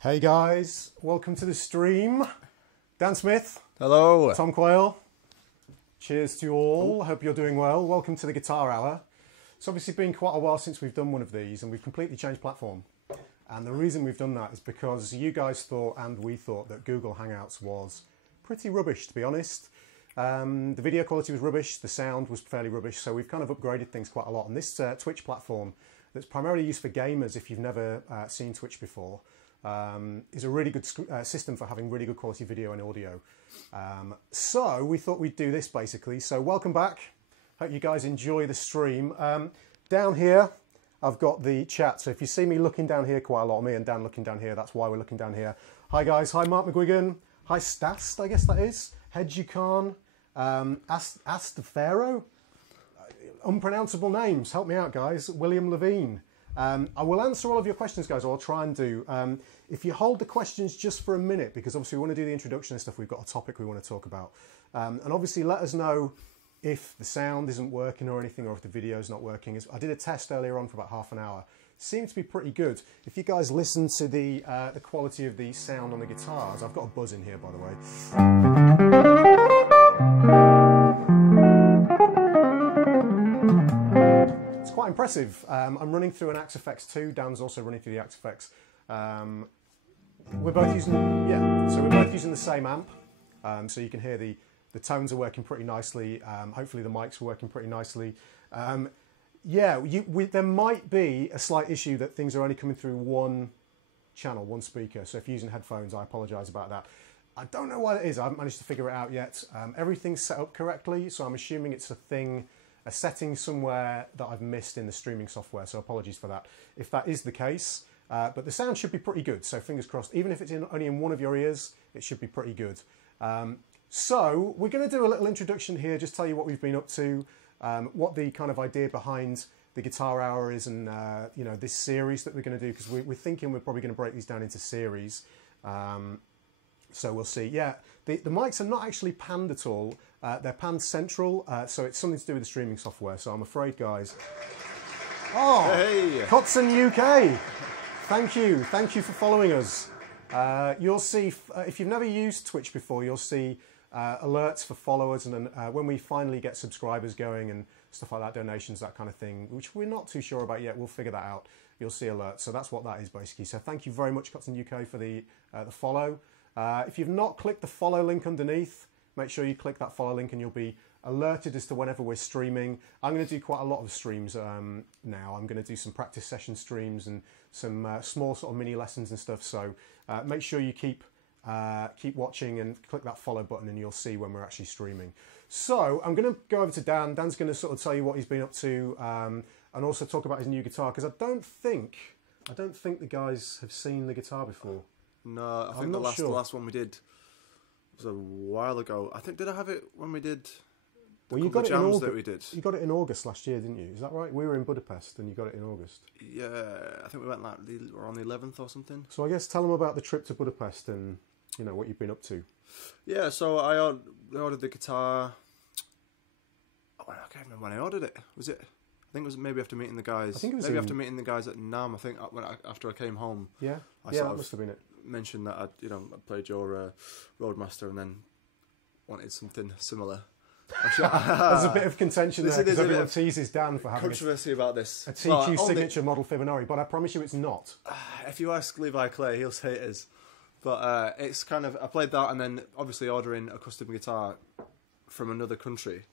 Hey guys, welcome to the stream. Dan Smith, Hello. Tom Quayle. Cheers to you all. Hope you're doing well. Welcome to the Guitar Hour. It's obviously been quite a while since we've done one of these, and we've completely changed platform. And the reason we've done that is because you guys thought, and we thought, that Google Hangouts was pretty rubbish, to be honest. The video quality was rubbish, the sound was fairly rubbish, so we've kind of upgraded things quite a lot. And this Twitch platform, that's primarily used for gamers if you've never seen Twitch before, is a really good system for having really good quality video and audio. So we thought we'd do this basically. So welcome back. Hope you guys enjoy the stream. Down here, I've got the chat. So if you see me looking down here quite a lot, me and Dan looking down here, that's why we're looking down here. Hi guys, hi Mark McGuigan. Hi Stast, I guess that is. Hedge Khan, Astafaro. Unpronounceable names. Help me out, guys. William Levine. I will answer all of your questions, guys, or I'll try and do. If you hold the questions just for a minute, because obviously we want to do the introduction and stuff, we've got a topic we want to talk about. And obviously let us know if the sound isn't working or anything, or if the video's not working. I did a test earlier on for about half an hour. Seemed to be pretty good. If you guys listen to the quality of the sound on the guitars, I've got a buzz in here, by the way. Quite impressive. I'm running through an Axe FX 2. Dan's also running through the Axe FX. We're both using, so we're both using the same amp. So you can hear the tones are working pretty nicely. Hopefully the mics are working pretty nicely. There might be a slight issue that things are only coming through one channel, one speaker. So if you're using headphones, I apologise about that. I don't know why that is. I haven't managed to figure it out yet. Everything's set up correctly, so I'm assuming it's a setting somewhere that I've missed in the streaming software, so apologies for that if that is the case. But the sound should be pretty good, so fingers crossed. Even if it's only in one of your ears, it should be pretty good. So we're going to do a little introduction here, just tell you what we've been up to, what the kind of idea behind the Guitar Hour is, and this series that we're going to do, because we're thinking we're probably going to break these down into series. So we'll see. Yeah, the mics are not actually panned at all. They're panned central, so it's something to do with the streaming software. So I'm afraid, guys. Oh, hey. Kotzen UK. Thank you for following us. You'll see, if you've never used Twitch before, you'll see alerts for followers, and then when we finally get subscribers going and stuff like that, donations, that kind of thing, which we're not too sure about yet. We'll figure that out. You'll see alerts. So that's what that is basically. So thank you very much, Kotzen UK, for the follow. If you've not clicked the follow link underneath, make sure you click that follow link and you'll be alerted as to whenever we're streaming. I'm going to do quite a lot of streams now. I'm going to do some practice session streams and some small sort of mini lessons and stuff. So make sure you keep watching and click that follow button, and you'll see when we're actually streaming. So I'm going to go over to Dan. Dan's going to sort of tell you what he's been up to, and also talk about his new guitar, because I don't think the guys have seen the guitar before. No, I think the last one we did was a while ago. I think, did I have it when we did you got it in August. That we did? You got it in August last year, didn't you? Is that right? We were in Budapest and you got it in August. Yeah, I think we went we're on the 11th or something. So I guess tell them about the trip to Budapest and what you've been up to. Yeah, so I ordered the guitar. I can't remember when I ordered it. Was it? I think it was maybe after meeting the guys. I think it was maybe after meeting the guys at NAMM. I think after I came home. Yeah, that must have been it. Mentioned that I played your Roadmaster and then wanted something similar. There's a bit of contention there because everyone teases Dan for having controversy about this. A TQ signature model Fibonacci, but I promise you it's not. If you ask Levi Clay, he'll say it is. But it's kind of, I played that, and then obviously ordering a custom guitar from another country,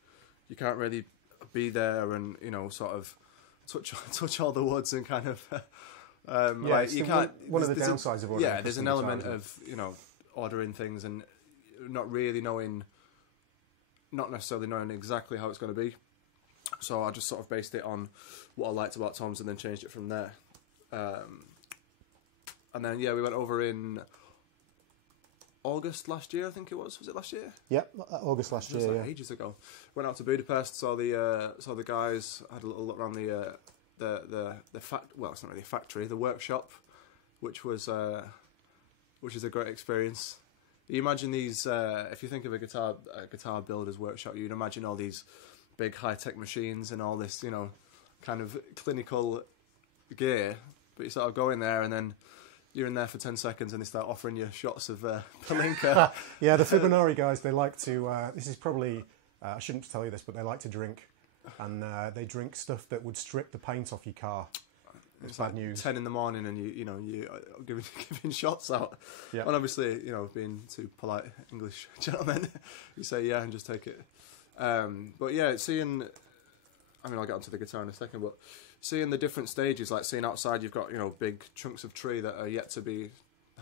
you can't really be there and sort of touch all the woods and kind of. You can't. One of the downsides of ordering. Yeah, there's an element of ordering things and not really knowing, not necessarily knowing exactly how it's going to be. So I just sort of based it on what I liked about Tom's and then changed it from there. And then we went over in August last year, I think it was. Was it last year? Yep, August last year. Like ages ago. Went out to Budapest, saw the guys, had a little look around the it's not really a factory, the workshop, which is a great experience. You imagine these, if you think of a guitar builder's workshop, you'd imagine all these big high-tech machines and all this, kind of clinical gear, but you sort of go in there and then you're in there for 10 seconds and they start offering you shots of Palinka. Yeah, the Fibonari guys, they like to, this is probably, I shouldn't tell you this, but they like to drink. And they drink stuff that would strip the paint off your car. It's bad news. 10 in the morning and you giving shots out. Yeah. And obviously, being two polite English gentlemen, you say yeah and just take it. But yeah, I'll get onto the guitar in a second, but seeing the different stages, like seeing outside you've got, big chunks of tree that are yet to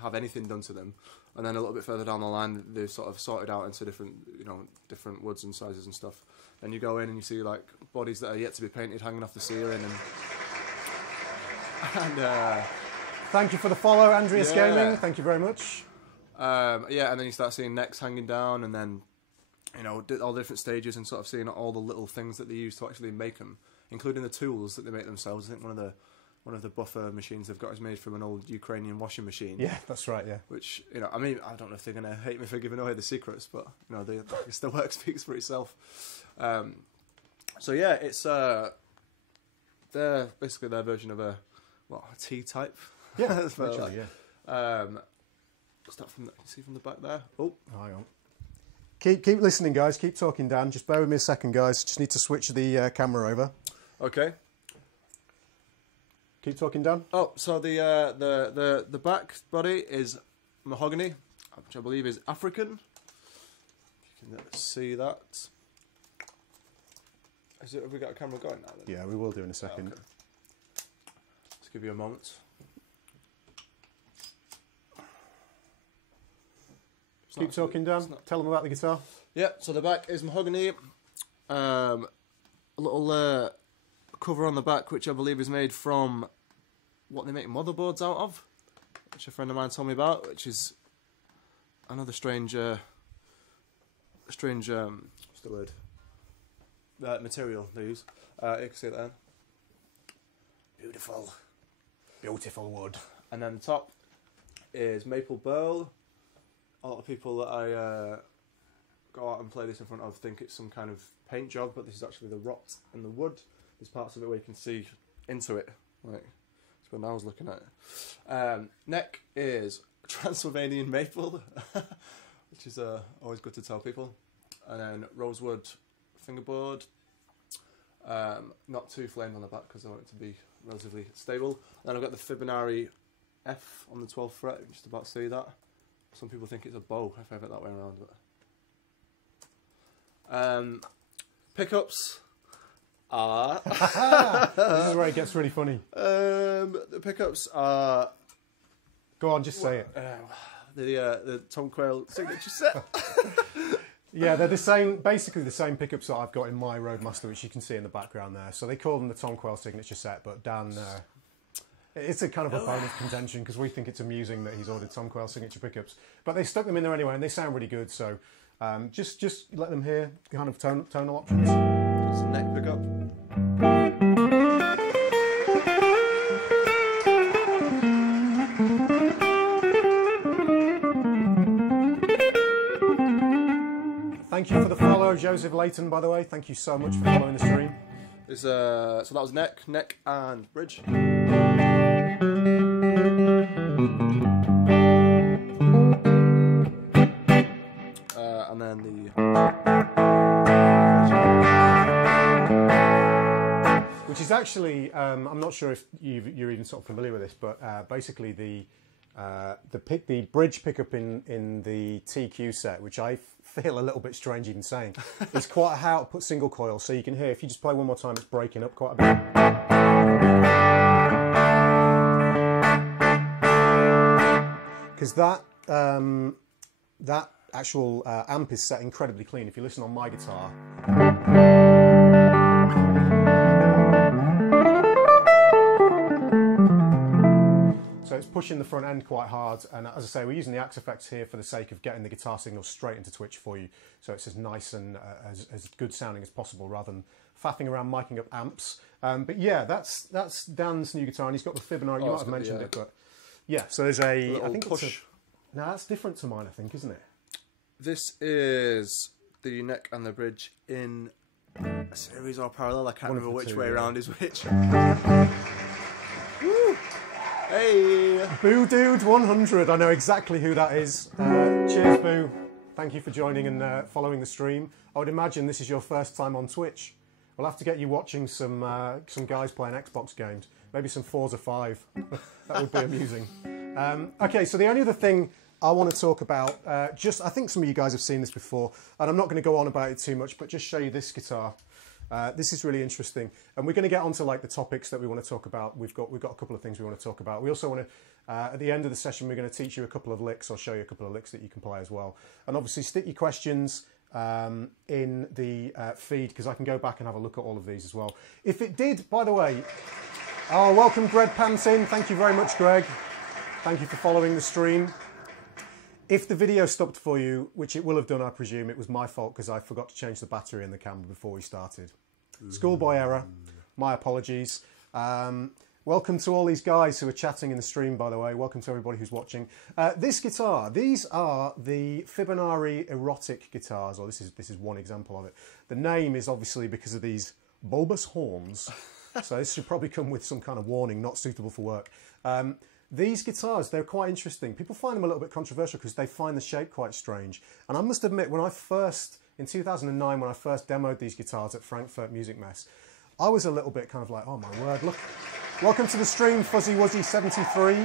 have anything done to them. And then a little bit further down the line, they've sort of sorted out into different woods and sizes and stuff. And you go in and you see like bodies that are yet to be painted hanging off the ceiling and thank you for the follow, Andreas Gaming. Thank you very much. And then you start seeing necks hanging down, and then all the different stages, and sort of seeing all the little things that they use to actually make them, including the tools that they make themselves. I think one of the buffer machines they've got is made from an old Ukrainian washing machine. Yeah, that's right. Yeah. Which I don't know if they're gonna hate me for giving away the secrets, but the work speaks for itself. So yeah, it's they're basically their version of a T-type. Yeah, literally, yeah. Start from from the back there. Oh, hang on. Keep listening, guys. Keep talking, Dan. Just bear with me a second, guys. Just need to switch the camera over. Okay. Keep talking, Dan. Oh, so the back body is mahogany, which I believe is African. If you can see that. Have we got a camera going now? Then? Yeah, we will do in a second. Okay. Let's give you a moment. Keep talking, Dan. Tell them about the guitar. Yeah, so the back is mahogany. A little cover on the back, which I believe is made from what they make motherboards out of, which a friend of mine told me about, which is another strange, what's the word? Material they use. You can see it there. Beautiful. Beautiful wood. And then the top is maple burl. A lot of people that I go out and play this in front of think it's some kind of paint job, but this is actually the rot and the wood. There's parts of it where you can see into it. Like, that's when I was looking at it. Neck is Transylvanian maple, which is always good to tell people. And then rosewood fingerboard. Not too flamed on the back because I want it to be relatively stable. And then I've got the Fibonari F on the 12th fret. You can just about see that. Some people think it's a bow if I have it that way around. But pickups are... This is where it gets really funny. The pickups are... Go on, just say it. The Tom Quayle signature set. Yeah, they're the same, basically the same pickups that I've got in my Roadmaster, which you can see in the background there. So they call them the Tom Quayle signature set, but Dan... it's a kind of a bone of contention because we think it's amusing that he's ordered Tom Quayle signature pickups. But they stuck them in there anyway, and they sound really good. So just let them hear kind of tonal options. It's a neck pickup. Thank you for the follow, Joseph Layton, by the way. Thank you so much for following the stream. So that was neck and bridge. And then which is actually, I'm not sure if you're even sort of familiar with this, but basically the bridge pickup in the TQ set, which I feel a little bit strange even saying, is quite a high output single coil, so you can hear, if you just play one more time, it's breaking up quite a bit. Because that actual amp is set incredibly clean. If you listen on my guitar, so it's pushing the front end quite hard, and as I say, we're using the Axe effects here for the sake of getting the guitar signal straight into Twitch for you, so it's as nice and as good sounding as possible, rather than faffing around miking up amps. But yeah, that's Dan's new guitar, and he's got the Fibonari. You might have mentioned it, but yeah. So there's I think push. No, that's different to mine, I think, isn't it? This is the neck and the bridge in a series or parallel. I can't remember which way around is which. Woo! Hey! Boo Dude 100. I know exactly who that is. Cheers, Boo. Thank you for joining and following the stream. I would imagine this is your first time on Twitch. We'll have to get you watching some guys playing Xbox games. Maybe some Forza 5. That would be amusing. Okay, so the only other thing I want to talk about, I think some of you guys have seen this before, and I'm not going to go on about it too much, but just show you this guitar. This is really interesting, and we're going to get onto like the topics that we want to talk about. We've got a couple of things we want to talk about. We also want to, at the end of the session, we're going to teach you a couple of licks or show you a couple of licks that you can play as well. And obviously, stick your questions in the feed, because I can go back and have a look at all of these as well. If it did, by the way, welcome Greg Pantin. Thank you very much, Greg. Thank you for following the stream. If the video stopped for you, which it will have done, I presume, it was my fault because I forgot to change the battery in the camera before we started. Schoolboy error. My apologies. Welcome to all these guys who are chatting in the stream, by the way. Welcome to everybody who's watching. This guitar, these are the Fibonari erotic guitars, or this is one example of it. The name is obviously because of these bulbous horns. So this should probably come with some kind of warning, not suitable for work. These guitars, they're quite interesting. People find them a little bit controversial because they find the shape quite strange. And I must admit, in 2009, when I first demoed these guitars at Frankfurt Music Mess, I was a little bit kind of like, oh my word, look. Welcome to the stream, Fuzzy Wuzzy 73.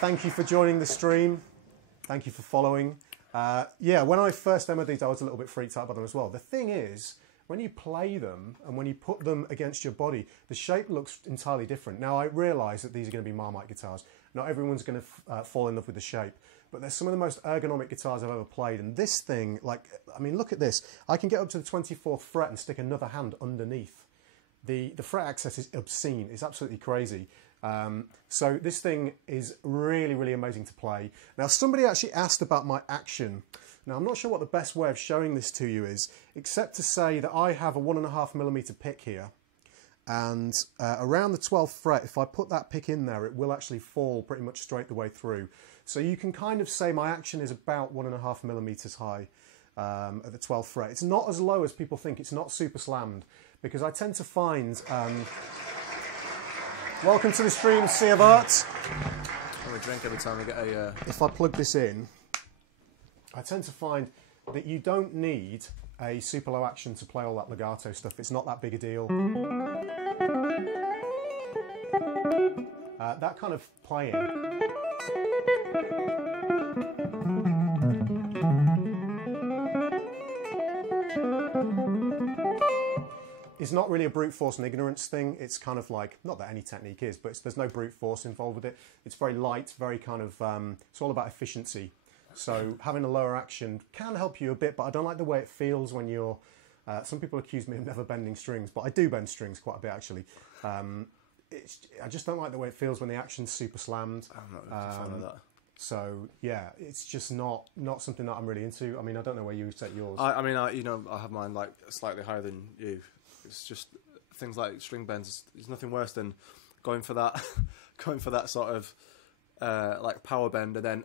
Thank you for joining the stream. Thank you for following. Yeah, when I first demoed these, I was a little bit freaked out by them as well. The thing is, when you play them and when you put them against your body, the shape looks entirely different. Now, I realise that these are going to be Marmite guitars. Not everyone's going to fall in love with the shape, but they're some of the most ergonomic guitars I've ever played. And this thing, like, I mean, look at this. I can get up to the 24th fret and stick another hand underneath. The fret access is obscene. It's absolutely crazy. So this thing is really, really amazing to play. Now, somebody actually asked about my action. Now, I'm not sure what the best way of showing this to you is, except to say that I have a 1.5mm pick here. And around the 12th fret, if I put that pick in there, it will actually fall pretty much straight the way through. So you can kind of say my action is about 1.5mm high at the 12th fret. It's not as low as people think. It's not super slammed, because I tend to find... welcome to the stream, Sea of Art. We drink every time we get a... If I plug this in, I tend to find that you don't need a super low action to play all that legato stuff. It's not that big a deal. That kind of playing is not really a brute force and ignorance thing. It's kind of like, not that any technique is, but there's no brute force involved with it. It's very light, very kind of, it's all about efficiency. So having a lower action can help you a bit, but I don't like the way it feels when you're... some people accuse me of never bending strings, but I do bend strings quite a bit, actually. I just don't like the way it feels when the action's super slammed. I'm not a fan of that. So, yeah, it's just not something that I'm really into. I mean, I don't know where you set yours. I mean, I have mine like slightly higher than you. It's just things like string bends. There's nothing worse than going for that, sort of like power bend, and then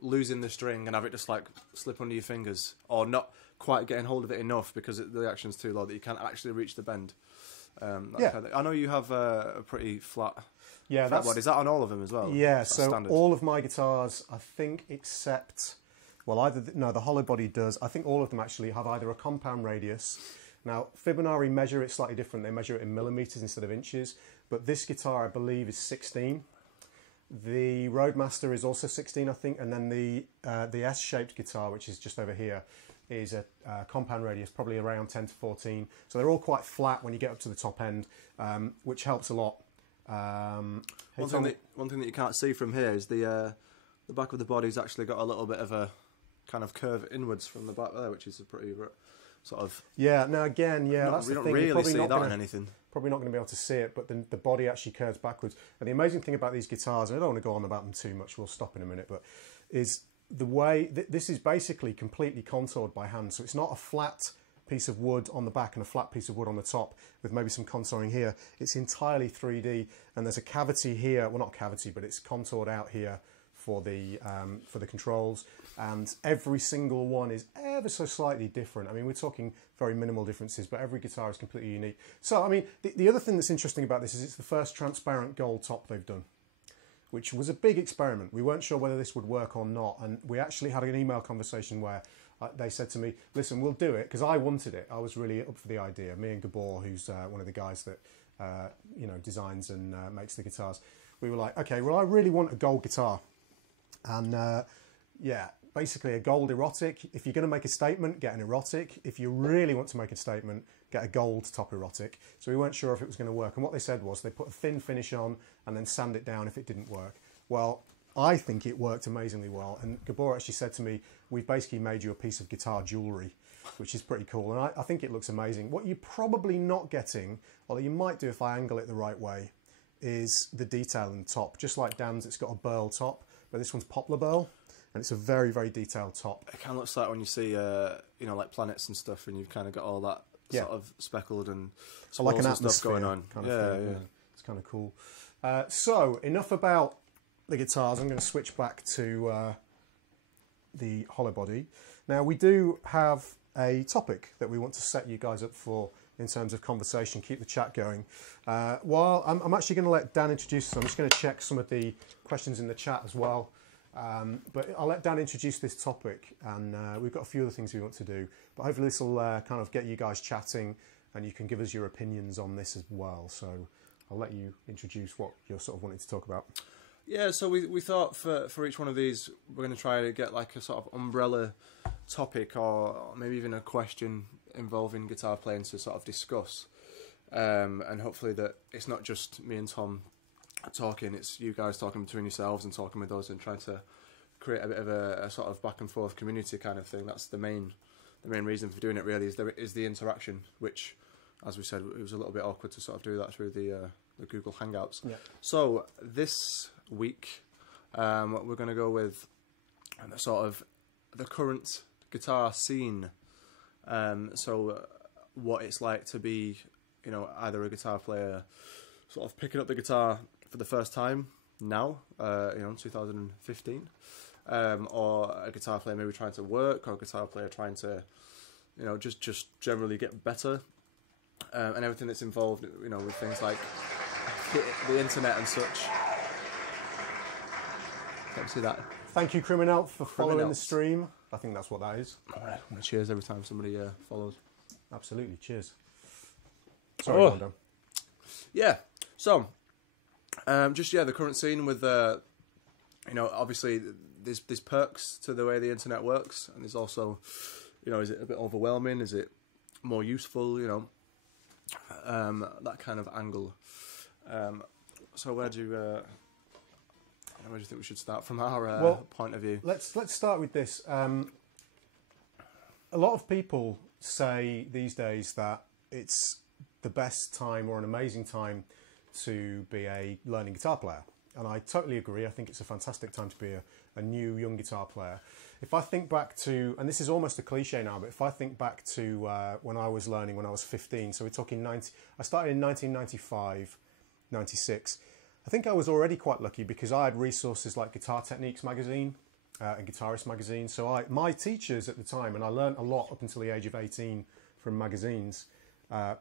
losing the string and have it just like slip under your fingers, or not quite getting hold of it enough because the action's too low that you can't actually reach the bend. Yeah. Kind of, I know you have a pretty flat. Yeah, fretboard. Is that on all of them as well? Yeah, that's so standard. All of my guitars, I think, except, well, the hollow body does. I think all of them actually have either a compound radius. Now, Fibonari measure it slightly different. They measure it in millimeters instead of inches. But this guitar, I believe, is 16. The Roadmaster is also 16, I think. And then the S-shaped guitar, which is just over here, is a compound radius, probably around 10 to 14. So they're all quite flat when you get up to the top end, which helps a lot. One thing that you can't see from here is the back of the body's actually got a little bit of a kind of curve inwards from the back there, which is a pretty sort of... Yeah, now again, that's the thing. We don't really see that on anything. Probably not going to be able to see it, but the body actually curves backwards. And the amazing thing about these guitars, and I don't want to go on about them too much, we'll stop in a minute, but is the way... this is basically completely contoured by hand, so it's not a flat piece of wood on the back and a flat piece of wood on the top with maybe some contouring here. It's entirely 3D, and there's a cavity here, well, not cavity, but it's contoured out here for the controls, and every single one is ever so slightly different. I mean, we're talking very minimal differences, but every guitar is completely unique. So, I mean, the other thing that's interesting about this is it's the first transparent gold top they've done. which was a big experiment. We weren't sure whether this would work or not, and we actually had an email conversation where they said to me, listen, we'll do it, because I wanted it. I was really up for the idea. Me and Gabor, who's one of the guys that designs and makes the guitars, we were like, okay, well, I really want a gold guitar. And yeah, basically a gold erotic. If you're going to make a statement, get an erotic. If you really want to make a statement, get a gold top erotic. So we weren't sure if it was going to work. And what they said was they put a thin finish on and then sand it down if it didn't work. Well, I think it worked amazingly well. And Gabor actually said to me, we've basically made you a piece of guitar jewellery, which is pretty cool. And I think it looks amazing. What you're probably not getting, although you might do if I angle it the right way, is the detail in the top. Just like Dan's, it's got a burl top, but this one's poplar burl. And it's a very, very detailed top. It kind of looks like when you see, like planets and stuff, and you've kind of got all that sort of speckled and like an stuff going on. Kind of thing. Yeah, it's kind of cool. So enough about the guitars. I'm going to switch back to the hollow body. Now we do have a topic that we want to set you guys up for in terms of conversation, keep the chat going. While I'm actually going to let Dan introduce us. I'm just going to check some of the questions in the chat as well. But I'll let Dan introduce this topic, and we've got a few other things we want to do. But hopefully this will kind of get you guys chatting, and you can give us your opinions on this as well. So I'll let you introduce what you're sort of wanting to talk about. Yeah, so we thought for each one of these, we're going to try to get like a sort of umbrella topic, or maybe even a question involving guitar playing to sort of discuss. And hopefully that it's not just me and Tom talking, it's you guys talking between yourselves and talking with us and trying to create a bit of a sort of back and forth community kind of thing. That's the main reason for doing it, really, is the interaction, which, as we said, it was a little bit awkward to sort of do that through the Google Hangouts. Yeah. So this week we're going to go with sort of the current guitar scene, so what it's like to be, either a guitar player sort of picking up the guitar for the first time now, in 2015, or a guitar player maybe trying to work, or a guitar player trying to, just generally get better, and everything that's involved, with things like the internet and such. Can't see that. Thank you, Criminal, for following the stream. I think that's what that is. All right. Cheers every time somebody follows. Absolutely, cheers. Sorry, Dan. Yeah. So, the current scene with, obviously there's perks to the way the internet works, and there's also, is it a bit overwhelming? Is it more useful? That kind of angle. So where do you think we should start from our point of view? Let's start with this. A lot of people say these days that it's the best time or an amazing time to be a learning guitar player, and I totally agree. I think it's a fantastic time to be a new young guitar player. If I think back to, and this is almost a cliche now, but if I think back to when I was learning when I was 15, so we're talking I started in 1995, 96. I think I was already quite lucky because I had resources like Guitar Techniques magazine and Guitarist magazine. So my teachers at the time, and I learned a lot up until the age of 18 from magazines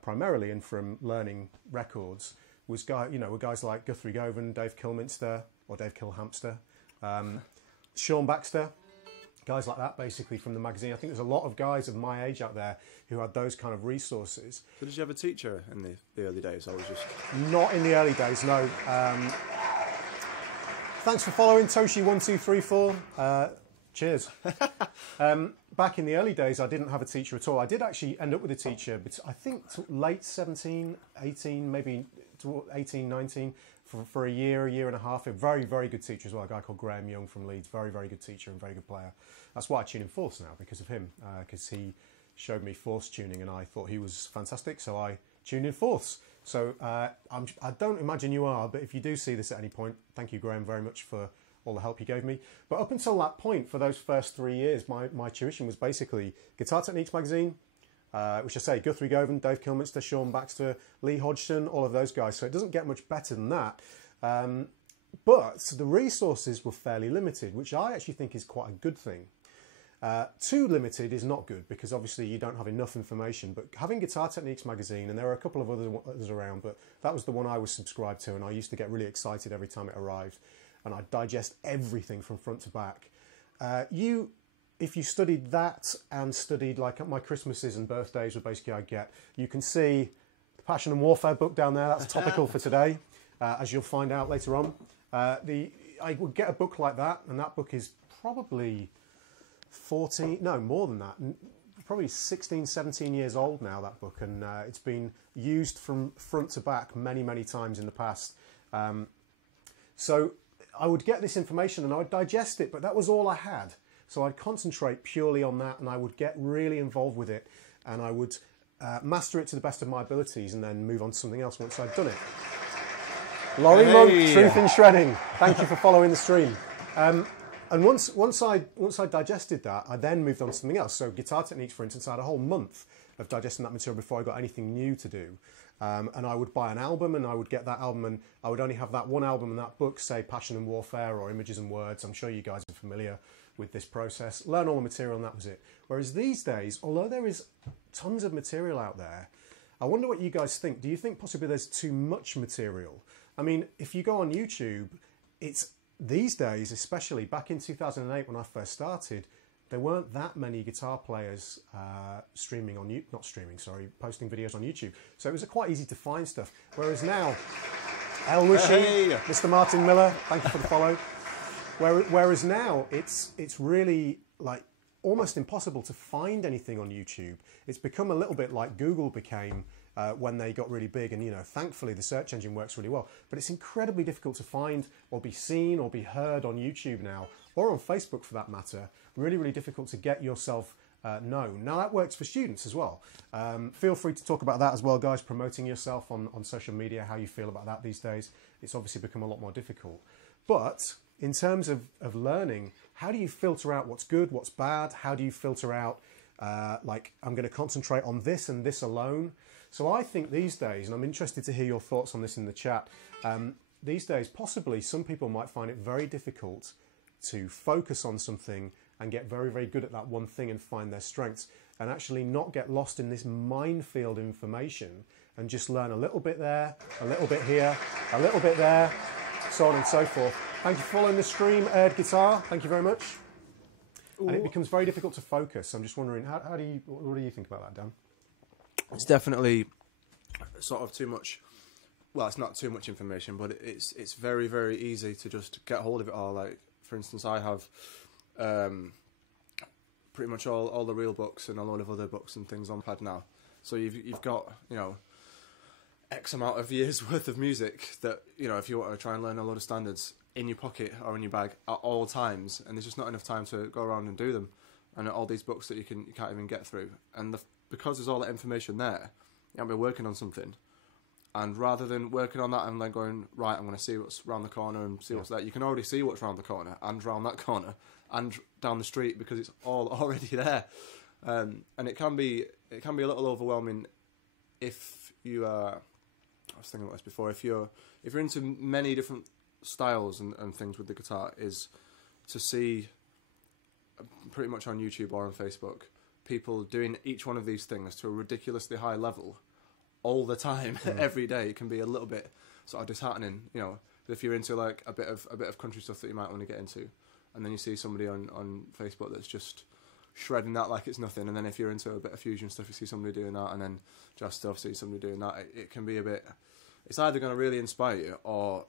primarily, and from learning records, were guys like Guthrie Govan, Dave Kilminster, or Dave Kilhamster, Sean Baxter, guys like that, basically, from the magazine. I think there's a lot of guys of my age out there who had those kind of resources. So did you have a teacher in the early days? I was just... Not in the early days, no. Thanks for following, Toshi1234. Cheers. Back in the early days, I didn't have a teacher at all. I did actually end up with a teacher, but I think late 17, 18, maybe 18, 19, for a year and a half. A very, very good teacher as well, a guy called Graham Young from Leeds. Very, very good teacher and very good player. That's why I tune in fourths now, because of him, because he showed me fourths tuning and I thought he was fantastic, so I tuned in fourths. So I don't imagine you are, but if you do see this at any point, thank you, Graham, very much for all the help you gave me. But up until that point, for those first 3 years, my tuition was basically Guitar Techniques magazine, which I say, Guthrie Govan, Dave Kilminster, Sean Baxter, Lee Hodgson, all of those guys. So it doesn't get much better than that. But the resources were fairly limited, which I actually think is quite a good thing. Too limited is not good, because obviously you don't have enough information, but having Guitar Techniques magazine, and there are a couple of others around, but that was the one I was subscribed to, and I used to get really excited every time it arrived. and I'd digest everything from front to back. If you studied that and studied like my Christmases and birthdays were basically I'd get, you can see the Passion and Warfare book down there. That's topical for today, as you'll find out later on. I would get a book like that, and that book is probably 14, no, more than that, probably 16, 17 years old now, that book, and it's been used from front to back many, many times in the past. So I would get this information and I would digest it, but that was all I had. So I'd concentrate purely on that, and I would get really involved with it, and I would master it to the best of my abilities and then move on to something else once I'd done it. Laurie Monk, Truth in Shredding. Thank you for following the stream. And once I digested that, I then moved on to something else. So guitar techniques, for instance, I had a whole month of digesting that material before I got anything new to do. And I would buy an album, and I would get that album, and I would only have that one album and that book, say Passion and Warfare or Images and Words. I'm sure you guys are familiar with this process. Learn all the material, and that was it. Whereas these days, although there is tons of material out there, I wonder what you guys think. Do you think possibly there's too much material? I mean, if you go on YouTube, it's these days, especially back in 2008 when I first started, there weren't that many guitar players posting videos on YouTube. So it was quite easy to find stuff. Whereas now, El Rishi, Mr. Martin Miller, thank you for the follow. Whereas now, it's really like almost impossible to find anything on YouTube. It's become a little bit like Google became when they got really big, and thankfully the search engine works really well, but it's incredibly difficult to find or be seen or be heard on YouTube now, or on Facebook for that matter. Really, really difficult to get yourself known. Now that works for students as well. Feel free to talk about that as well, guys, promoting yourself on social media, how you feel about that these days. It's obviously become a lot more difficult. But in terms of learning, how do you filter out what's good, what's bad? How do you filter out, like, I'm going to concentrate on this and this alone? So I think these days, and I'm interested to hear your thoughts on this in the chat, these days possibly some people might find it very difficult to focus on something and get very, very good at that one thing and find their strengths, and actually not get lost in this minefield of information and just learn a little bit there, a little bit here, a little bit there, so on and so forth. Thank you for following the stream, Ed Guitar. Thank you very much. Ooh. And it becomes very difficult to focus. I'm just wondering, what do you think about that, Dan? It's definitely sort of too much. Well, it's not too much information, but it's very, very easy to just get hold of it all. Like, for instance, I have pretty much all the real books and a load of other books and things on pad now. So you've got X amount of years worth of music that if you want to try and learn a load of standards in your pocket or in your bag at all times, and there's just not enough time to go around and do them, and all these books that you can't even get through, and because there's all that information there, you haven't been working on something. And rather than working on that and then going, right, I'm going to see what's around the corner and see what's there, you can already see what's around the corner and around that corner and down the street because it's all already there. And it can be a little overwhelming if you are. I was thinking about this before. If you're into many different styles and things with the guitar, is to see pretty much on YouTube or on Facebook people doing each one of these things to a ridiculously high level all the time, every day. It can be a little bit sort of disheartening, if you're into like a bit of country stuff that you might want to get into, and then you see somebody on Facebook that's just shredding that like it's nothing, and then if you're into a bit of fusion stuff, you see somebody doing that, and then jazz stuff, see somebody doing that. It can be a bit. It's either going to really inspire you or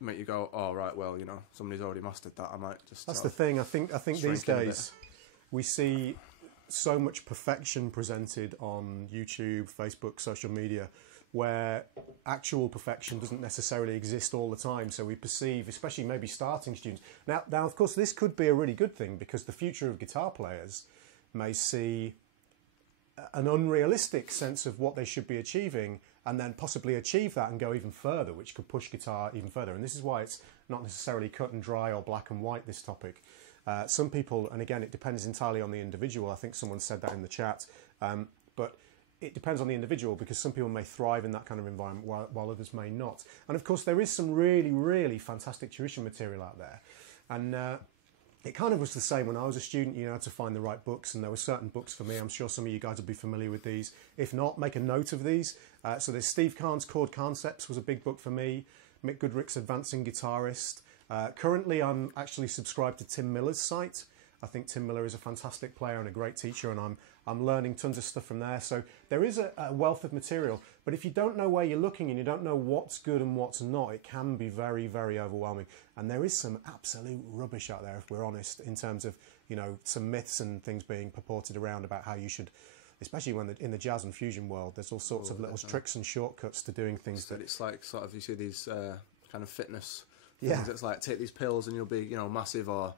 make you go, oh right, well, somebody's already mastered that. I might just. That's the thing. I think these days we see so much perfection presented on YouTube, Facebook, social media, where actual perfection doesn't necessarily exist all the time. So we perceive, especially maybe starting students. Now, of course, this could be a really good thing because the future of guitar players may see an unrealistic sense of what they should be achieving and then possibly achieve that and go even further, which could push guitar even further. And this is why it's not necessarily cut and dry or black and white, this topic. Some people, and again, it depends entirely on the individual. I think someone said that in the chat, but it depends on the individual because some people may thrive in that kind of environment while others may not. And of course, there is some really, really fantastic tuition material out there. And it kind of was the same when I was a student. You had to find the right books, and there were certain books for me. I'm sure some of you guys will be familiar with these. If not, make a note of these. So there's Steve Kahn's Chord Concepts was a big book for me. Mick Goodrick's Advancing Guitarist. Currently, I'm actually subscribed to Tim Miller's site. I think Tim Miller is a fantastic player and a great teacher, and I'm learning tons of stuff from there. So there is a wealth of material. But if you don't know where you're looking and you don't know what's good and what's not, it can be very, very overwhelming. And there is some absolute rubbish out there, if we're honest, in terms of, you know, some myths and things being purported around about how you should, especially when in the jazz and fusion world, there's all sorts of little tricks and shortcuts to doing things. So it's like sort of, you see these kind of fitness Yeah. things. It's like, take these pills and you'll be, you know, massive, or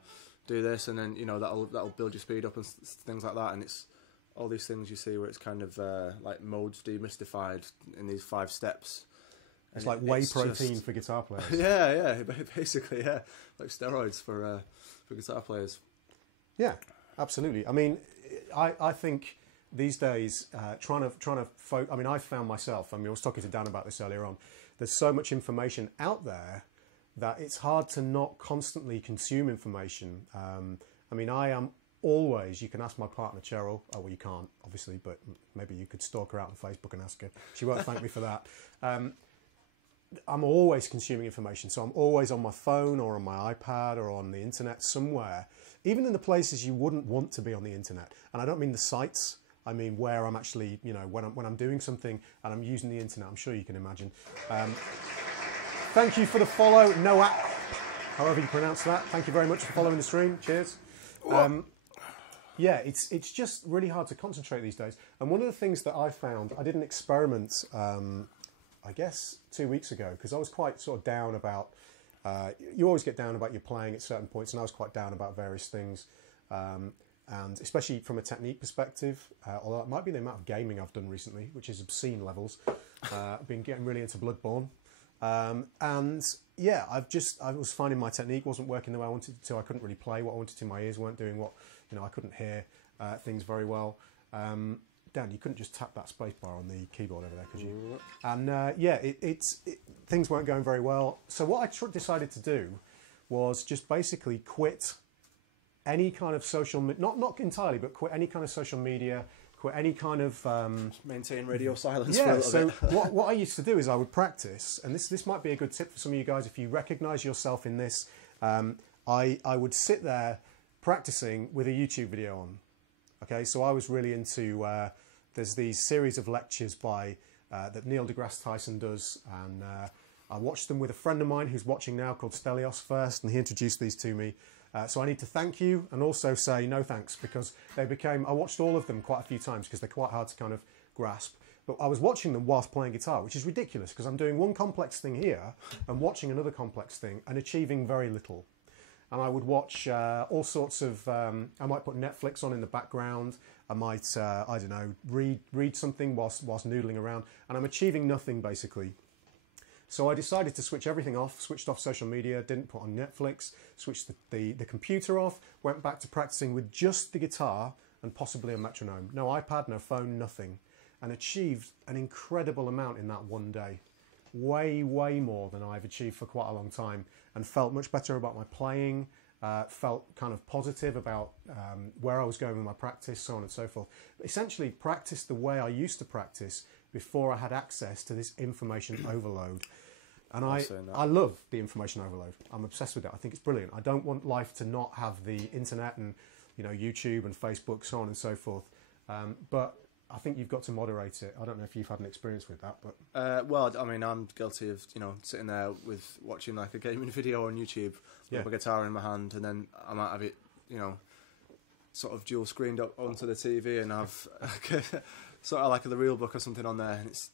do this and then, you know, that'll build your speed up and things like that. And it's all these things you see where it's kind of like modes demystified in these 5 steps. It's like whey protein for guitar players. Yeah, basically, yeah, like steroids for guitar players. Yeah, absolutely. I mean, I think these days trying to I mean, I found myself. I mean, I was talking to Dan about this earlier on. There's so much information out there that it's hard to not constantly consume information. I mean, I am always, you can ask my partner Cheryl, oh well you can't obviously, but maybe you could stalk her out on Facebook and ask her. She won't thank me for that. I'm always consuming information, so I'm always on my phone or on my iPad or on the internet somewhere, even in the places you wouldn't want to be on the internet. And I don't mean the sites, I mean where I'm actually, you know, when I'm doing something and I'm using the internet. I'm sure you can imagine. Thank you for the follow, Noah, however you pronounce that. Thank you very much for following the stream. Cheers. Yeah, it's just really hard to concentrate these days. And one of the things that I found, I did an experiment, I guess 2 weeks ago, because I was quite sort of down about, you always get down about your playing at certain points, and I was quite down about various things. And especially from a technique perspective, although it might be the amount of gaming I've done recently, which is obscene levels. I've been getting really into Bloodborne. And yeah, I was finding my technique wasn't working the way I wanted it to. I couldn't really play what I wanted to. My ears weren't doing what, you know, I couldn't hear things very well. Dan, you couldn't just tap that space bar on the keyboard over there, could you? And yeah, things weren't going very well. So what I decided to do was just basically quit any kind of social, not entirely, but quit any kind of social media, quit any kind of... maintain radio silence yeah, for a little bit. what I used to do is I would practice, and this might be a good tip for some of you guys if you recognise yourself in this. I would sit there practicing with a YouTube video on. Okay, so I was really into... there's these series of lectures by that Neil deGrasse Tyson does, and I watched them with a friend of mine who's watching now called Stelios First, and he introduced these to me. So I need to thank you and also say no thanks, because they became... I watched all of them quite a few times because they're quite hard to kind of grasp. But I was watching them whilst playing guitar, which is ridiculous because I'm doing one complex thing here and watching another complex thing and achieving very little. And I would watch all sorts of... I might put Netflix on in the background. I might, I don't know, read something whilst noodling around. And I'm achieving nothing, basically. So I decided to switch everything off, switched off social media, didn't put on Netflix, switched the computer off, went back to practicing with just the guitar and possibly a metronome. No iPad, no phone, nothing. And achieved an incredible amount in that one day. Way, way more than I've achieved for quite a long time, and felt much better about my playing, felt kind of positive about where I was going with my practice, so on and so forth. But essentially practiced the way I used to practice before I had access to this information overload. And I love the information overload. I'm obsessed with it. I think it's brilliant. I don't want life to not have the internet and, you know, YouTube and Facebook, so on and so forth. But I think you've got to moderate it. I don't know if you've had an experience with that, but... well, I mean, I'm guilty of, you know, sitting there with watching like a gaming video on YouTube with a guitar in my hand, and then I might have it, you know, sort of dual screened up onto the TV and have sort of like the real book or something on there. And it's...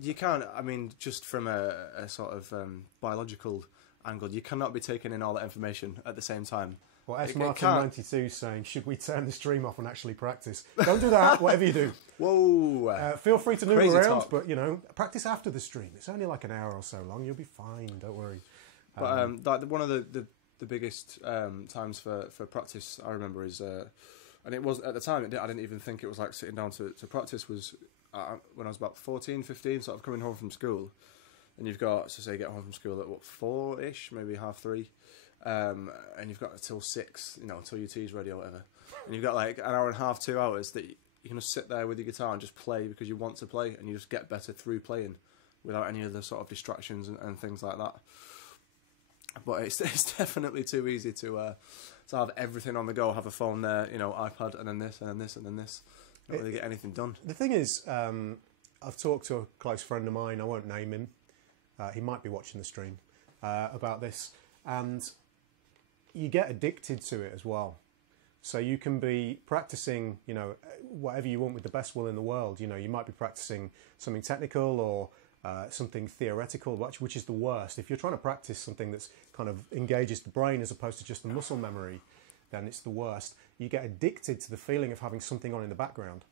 You can't, I mean, just from a sort of biological angle, you cannot be taking in all that information at the same time. Well, S. Martin 92 saying, should we turn the stream off and actually practice? Don't do that, whatever you do. Whoa. Feel free to noodle around, talk. but, you know, practice after the stream. It's only like an hour or so long. You'll be fine, don't worry. But like one of the biggest times for practice, I remember, is... and it was, at the time, I didn't even think it was like sitting down to practice, was when I was about 14, 15, sort of coming home from school. And you've got, so say, get home from school at, what, 4-ish, maybe 3:30. And you've got till 6, you know, till your tea's ready or whatever. And you've got like an hour and a half, 2 hours that you can just sit there with your guitar and just play because you want to play, and you just get better through playing without any other sort of distractions and things like that. But it's definitely too easy to have everything on the go, have a phone there, you know, iPad, and then this, and then this, and then this. Not really get anything done. The thing is, I've talked to a close friend of mine, I won't name him, he might be watching the stream, about this, and you get addicted to it as well. So you can be practicing, you know, whatever you want with the best will in the world. You know, you might be practicing something technical or something theoretical, which is the worst. If you're trying to practice something that's kind of engages the brain as opposed to just the muscle memory, then it's the worst. You get addicted to the feeling of having something on in the background.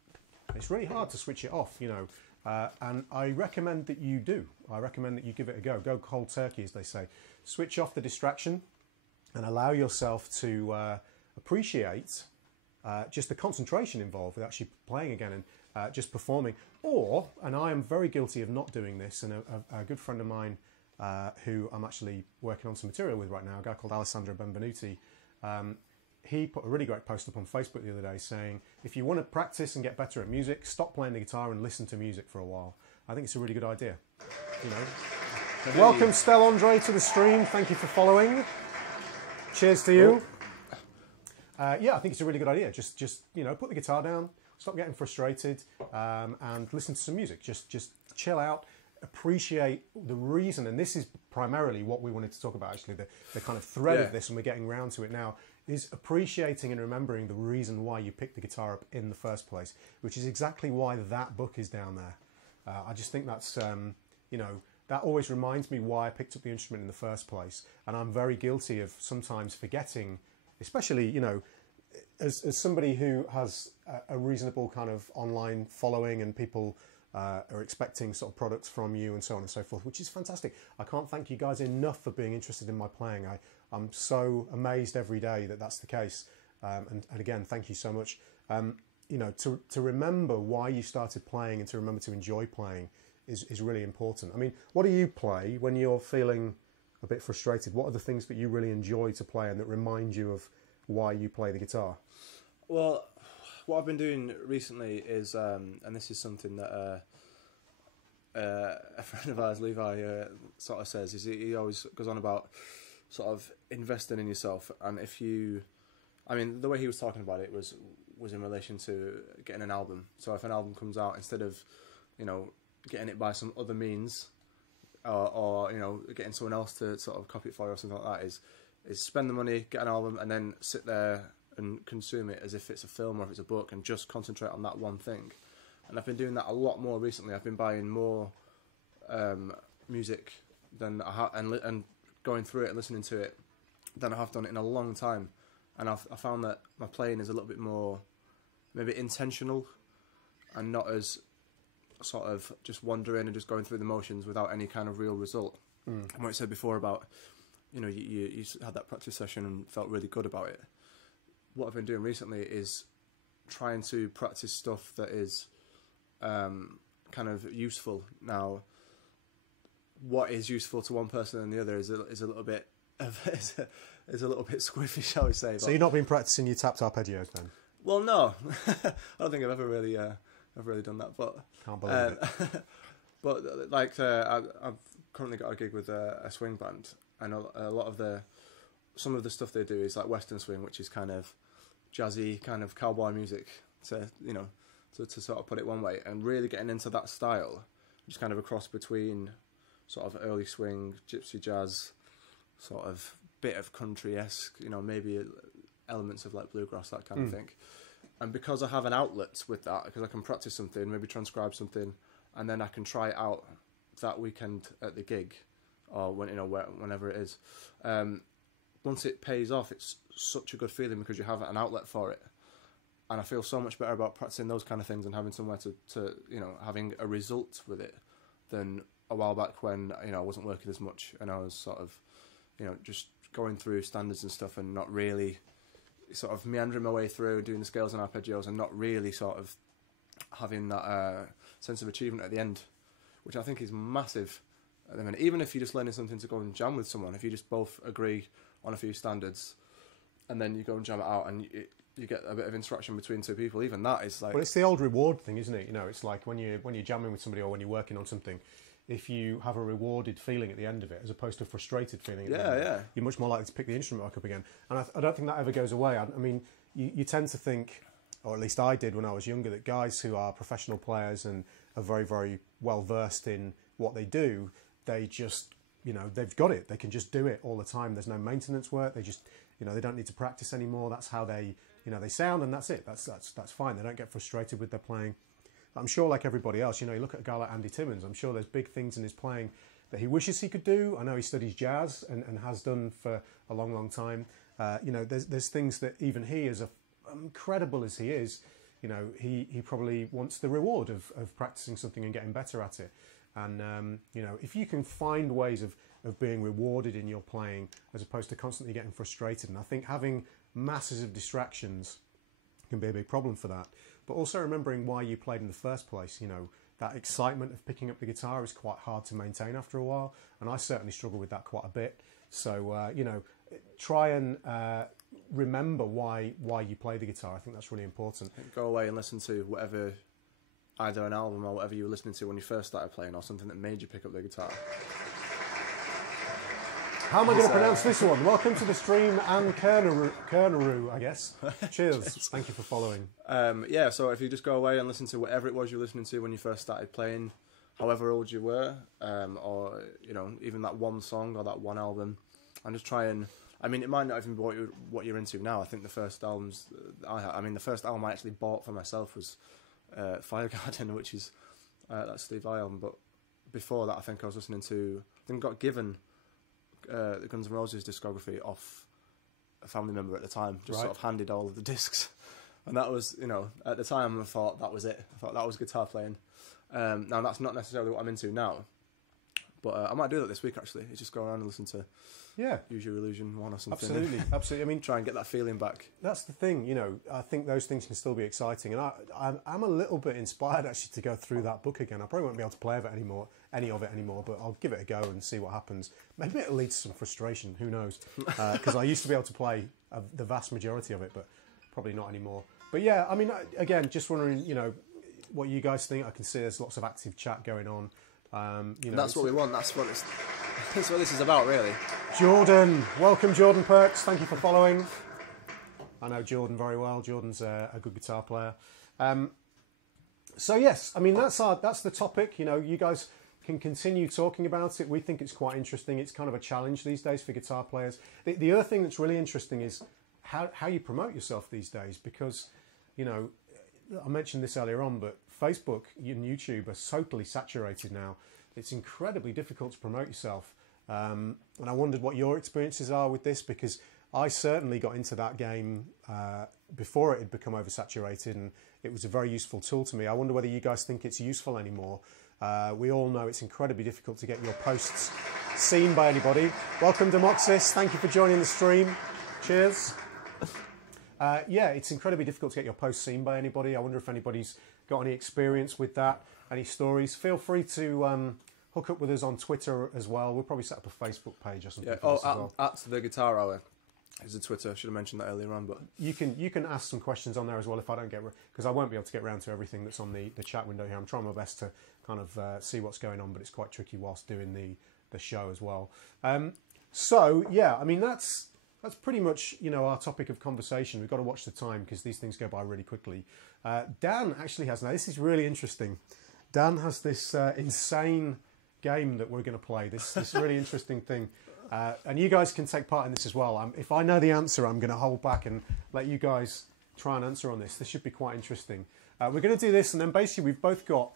It's really hard to switch it off, you know, and I recommend that you do. I recommend that you give it a go. Go cold turkey, as they say. Switch off the distraction and allow yourself to appreciate just the concentration involved with actually playing again and just performing. Or, and I am very guilty of not doing this, and a good friend of mine who I'm actually working on some material with right now, a guy called Alessandro Benvenuti, he put a really great post up on Facebook the other day saying, if you want to practice and get better at music, stop playing the guitar and listen to music for a while. I think it's a really good idea. You know. Welcome, Stel Andre, to the stream. Thank you for following. Cheers to you. Yeah, I think it's a really good idea. Just you know, put the guitar down, stop getting frustrated, and listen to some music. Just chill out, appreciate the reason. And this is primarily what we wanted to talk about, actually, the kind of thread of this, and we're getting round to it now, is appreciating and remembering the reason why you picked the guitar up in the first place, which is exactly why that book is down there. I just think that's, you know, that always reminds me why I picked up the instrument in the first place. And I'm very guilty of sometimes forgetting, especially, you know, as somebody who has a reasonable kind of online following and people are expecting sort of products from you and so on and so forth, which is fantastic. I can't thank you guys enough for being interested in my playing. I'm so amazed every day that that's the case. And again, thank you so much. You know, to remember why you started playing and to remember to enjoy playing is really important. I mean, what do you play when you're feeling a bit frustrated? What are the things that you really enjoy to play and that remind you of why you play the guitar? Well, what I've been doing recently is, and this is something that a friend of ours, Levi, sort of says, is he always goes on about sort of investing in yourself. And if you, I mean, the way he was talking about it was in relation to getting an album. So if an album comes out, instead of, you know, getting it by some other means, or you know, getting someone else to sort of copy it for you or something like that, is spend the money, get an album, and then sit there and consume it as if it's a film or if it's a book, and just concentrate on that one thing. And I've been doing that a lot more recently. I've been buying more music than I have, and going through it and listening to it than I have done it in a long time. And I found that my playing is a little bit more maybe intentional and not as sort of just wandering and just going through the motions without any kind of real result. And what I said before about, you know, you had that practice session and felt really good about it. What I've been doing recently is trying to practice stuff that is kind of useful. Now, what is useful to one person and the other is a little bit is a little bit squiffy, shall we say? So you've not been practicing your tapped arpeggios then? Well, no, I don't think I've ever really done that. But can't believe it. But like I've currently got a gig with a swing band, and a lot of some of the stuff they do is like Western swing, which is kind of jazzy, kind of cowboy music, to sort of put it one way, and really getting into that style, which is kind of a cross between sort of early swing, gypsy jazz, sort of bit of country-esque, you know, maybe elements of like bluegrass, that kind of thing. And because I have an outlet with that, because I can practice something, maybe transcribe something, and then I can try it out that weekend at the gig, or whenever it is. Once it pays off, it's such a good feeling because you have an outlet for it. And I feel so much better about practicing those kind of things and having somewhere to you know, having a result with it than a while back when, you know, I wasn't working as much and I was sort of, you know, just going through standards and stuff and not really sort of meandering my way through, doing the scales and arpeggios, and not really sort of having that sense of achievement at the end, which I think is massive at the minute. Even if you're just learning something to go and jam with someone, if you just both agree on a few standards and then you go and jam it out and you get a bit of interaction between two people, even that is like... Well, it's the old reward thing, isn't it? You know, it's like when you're jamming with somebody or when you're working on something, if you have a rewarded feeling at the end of it, as opposed to a frustrated feeling at the end of it. You're much more likely to pick the instrument back up again. And I don't think that ever goes away. I mean, you tend to think, or at least I did when I was younger, that guys who are professional players and are very, very well versed in what they do, they just, they've got it. They can just do it all the time. There's no maintenance work. They just, they don't need to practice anymore. That's how they, they sound, and that's it. That's fine. They don't get frustrated with their playing. I'm sure, like everybody else, you look at a guy like Andy Timmons, I'm sure there's big things in his playing that he wishes he could do. I know he studies jazz and has done for a long, long time. There's things that even he, as incredible as he is, he probably wants the reward of practicing something and getting better at it. And, if you can find ways of being rewarded in your playing as opposed to constantly getting frustrated, and I think having masses of distractions can be a big problem for that. But also remembering why you played in the first place. That excitement of picking up the guitar is quite hard to maintain after a while, and I certainly struggle with that quite a bit. So try and remember why you play the guitar. I think that's really important. Go away and listen to whatever, either an album or whatever you were listening to when you first started playing, or something that made you pick up the guitar. How am I going to pronounce this one? Welcome to the stream, Anne Kerneru, I guess. Cheers. Thank you for following. So if you just go away and listen to whatever it was you were listening to when you first started playing, however old you were, or, even that one song or that one album, and just try and... I mean, it might not even be what you're into now. I think the first albums... the first album I actually bought for myself was Fire Garden, which is... that's Steve Vai album, but before that I think I was listening to... I think I got given... the Guns N' Roses discography off a family member at the time, just sort of handed all of the discs, and that was, at the time I thought that was it. I thought that was guitar playing. Now that's not necessarily what I'm into now, but I might do that this week actually. It's just go around and listen to Use Your Illusion 1 or something. Absolutely. I mean, try and get that feeling back. That's the thing, I think those things can still be exciting, and I'm a little bit inspired actually to go through that book again. I probably won't be able to play any of it anymore, but I'll give it a go and see what happens. Maybe it'll lead to some frustration, who knows? Because I used to be able to play the vast majority of it, but probably not anymore. But yeah, I mean, again, just wondering, what you guys think. I can see there's lots of active chat going on. That's what we want. That's what this is about, really. Jordan, welcome, Jordan Perks. Thank you for following. I know Jordan very well. Jordan's a good guitar player. So yes, I mean that's the topic. You guys can continue talking about it. We think it's quite interesting. It's kind of a challenge these days for guitar players. The other thing that's really interesting is how you promote yourself these days, because I mentioned this earlier on, but Facebook and YouTube are totally saturated now. It's incredibly difficult to promote yourself. And I wondered what your experiences are with this, because I certainly got into that game before it had become oversaturated, and it was a very useful tool to me. I wonder whether you guys think it's useful anymore. We all know it's incredibly difficult to get your posts seen by anybody. Welcome, Demoxys. Thank you for joining the stream. Cheers. It's incredibly difficult to get your posts seen by anybody. I wonder if anybody's got any experience with that, any stories. Feel free to hook up with us on Twitter as well. We'll probably set up a Facebook page or something. For this as well. At the Guitar Hour is the Twitter. I should have mentioned that earlier on, but you can ask some questions on there as well if I don't get, because I won't be able to get around to everything that's on the chat window here. I'm trying my best to kind of see what's going on, but it's quite tricky whilst doing the show as well. I mean that's pretty much our topic of conversation. We've got to watch the time because these things go by really quickly. Dan actually has, now this is really interesting. Dan has this insane game that we're going to play. This really interesting thing. And you guys can take part in this as well. If I know the answer, I'm going to hold back and let you guys try and answer on this. This should be quite interesting. We're going to do this, and then basically we've both got...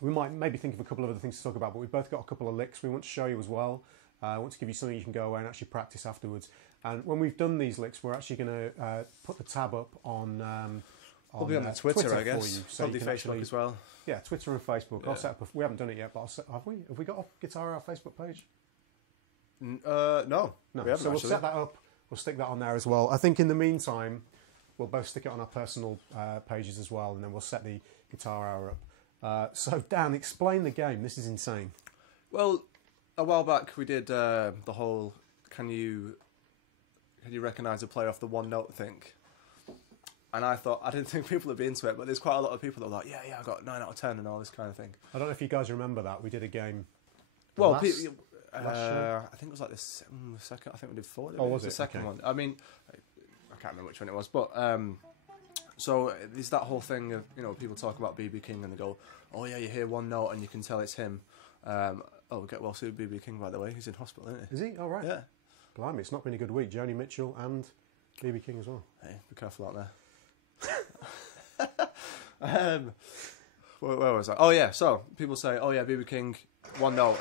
we might maybe think of a couple of other things to talk about, but we've both got a couple of licks we want to show you as well. I want to give you something you can go away and actually practice afterwards. And when we've done these licks, we're actually going to put the tab up on... We'll be on the Twitter, I guess. For you, so probably you Facebook as well. Yeah, Twitter and Facebook. Yeah. I'll set up. We haven't done it yet, but have we? Have we got a Guitar Hour Facebook page? No. We haven't, so we'll set that up. We'll stick that on there as well. I think in the meantime, we'll both stick it on our personal pages as well, and then we'll set the Guitar Hour up. So Dan, explain the game. This is insane. Well, a while back we did the whole can you recognise a player off the one note thing. And I thought, I didn't think people would be into it, but there's quite a lot of people that were like, yeah, I got 9 out of 10 and all this kind of thing. I don't know if you guys remember that. We did a game. Well, last show? I think it was like the second. I think we did 4. Oh, was it? The second Okay. one. I mean, I can't remember which one it was, but so there's that whole thing of people talk about BB King and they go, oh yeah, you hear one note and you can tell it's him. Get well soon, BB King, by the way. He's in hospital, isn't he? Is he? Oh, right. Yeah. Blimey, it's not been a good week. Joni Mitchell and BB King as well. Hey, be careful out there. Where was I? Oh yeah, so people say, oh yeah, BB King, one note.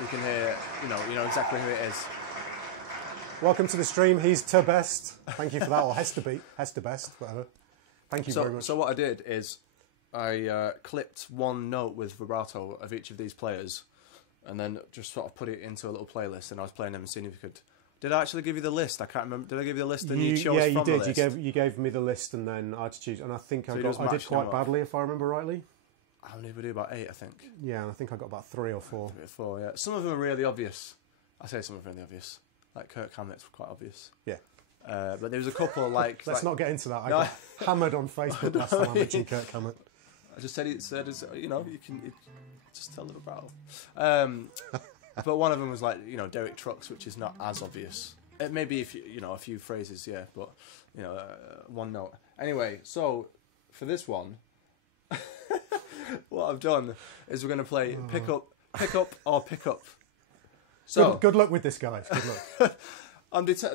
You can hear, you know exactly who it is. Welcome to the stream. He's to best. Thank you for that. Or Hester Best, whatever. Thank you very much. So what I did is I clipped one note with vibrato of each of these players and then just sort of put it into a little playlist and I was playing them and seeing if you could... Did I actually give you the list? I can't remember. Did I give you the list and you chose yeah, you from did. the list? You gave me the list and then I had to choose. And I think So I you just did matched quite them up. badly, if I remember rightly. How many did we do? About 8, I think. Yeah, and I think I got about 3 or 4. 3 or 4, yeah. Some of them are really obvious. I say some of them are really obvious. Like Kirk Hamlett's quite obvious. Yeah. But there was a couple like... Let's not get into that. I No. got hammered on Facebook last time I mentioned Kirk Hammett. I just said you can just tell them about. But one of them was like Derek Trucks, which is not as obvious. It may be if a few phrases, yeah, but one note. Anyway, so for this one, what I've done is we're going to play pick up or pick up. So Good luck with this, guys. Good luck.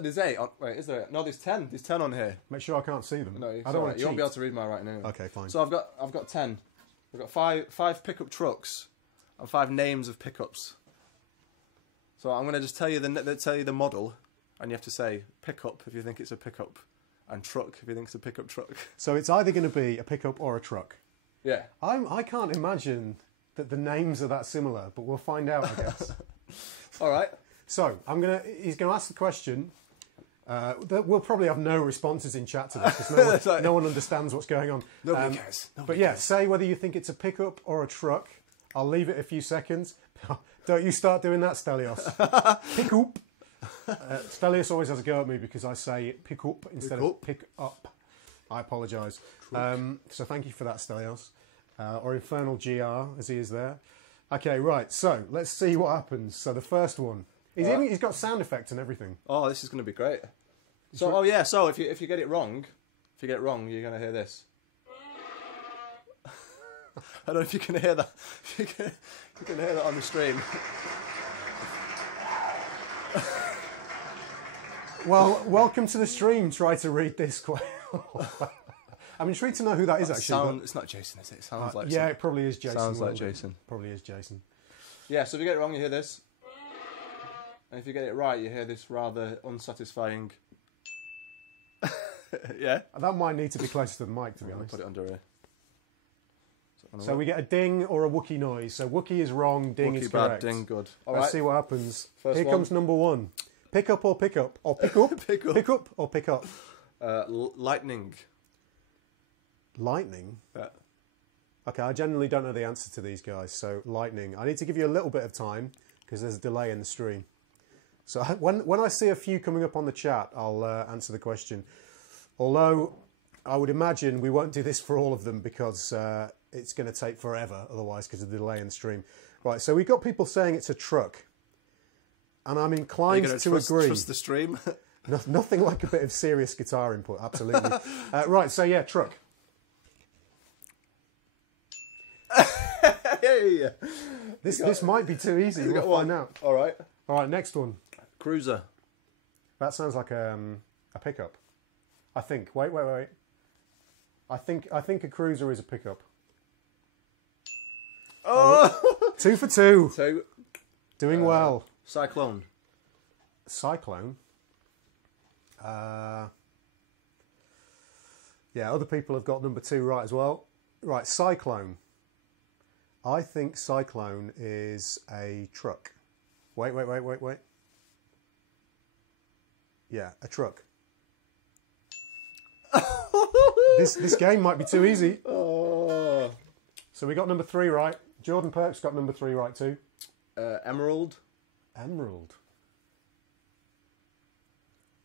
there's 8. Wait, is there? No, there's 10. There's 10 on here. Make sure I can't see them. No, I don't want to you won't be able to read my writing anyway. Okay, fine. So I've got 10. I've got five pickup trucks and 5 names of pickups. So I'm going to just tell you the model, and you have to say pickup if you think it's a pickup, and truck if you think it's a pickup truck. So it's either going to be a pickup or a truck. Yeah. I can't imagine that the names are that similar, but we'll find out, I guess. All right. So he's going to ask the question. We'll probably have no responses in chat to this because no one understands what's going on. Nobody cares. But yeah, say whether you think it's a pickup or a truck. I'll leave it a few seconds. Don't you start doing that, Stelios. Pickup. Stelios always has a go at me because I say pick up instead of pick up. I apologise. So thank you for that, Stelios. Or Infernal GR, as he is there. Okay, right. So let's see what happens. So the first one. He's got sound effects and everything. Oh, this is going to be great. So, So if you get it wrong, you're going to hear this. I don't know if you can hear that. You can hear that on the stream. Well, welcome to the stream. Try to read this quite. I'm intrigued to know who that is actually. It's not Jason, is it? It sounds like. Yeah, it probably is Jason. Sounds like Jason. Probably is Jason. Yeah. So if you get it wrong, you hear this. And if you get it right, you hear this rather unsatisfying. Yeah. That might need to be closer to the mic, to be honest. Put it under here. So we get a ding or a Wookiee noise. So Wookiee is wrong, ding Wookiee is bad, correct. ding good. All Let's right. see what happens. First Here one. comes number 1. Pick up or pick up? Or pick up? Pick up. Pick up or pick up? Lightning. Lightning? Yeah. Okay, I generally don't know the answer to these guys. So lightning. I need to give you a little bit of time because there's a delay in the stream. So when I see a few coming up on the chat, I'll answer the question. Although I would imagine we won't do this for all of them because it's going to take forever otherwise because of the delay in the stream. Right, so we've got people saying it's a truck. And I'm inclined to agree. Trust the stream? Nothing like a bit of serious guitar input, absolutely. Right, so yeah, truck. Hey! This might be too easy. We'll find out. All right. All right, next one. Cruiser. That sounds like a pickup. I think. Wait. I think a cruiser is a pickup. Oh! 2 for 2. So, Doing well. Cyclone. Cyclone. Yeah, other people have got number 2 right as well. Right, Cyclone. I think Cyclone is a truck. Wait. Yeah, a truck. This game might be too easy. Oh. So we got number 3 right. Jordan Perks got number 3 right too. Emerald. Emerald.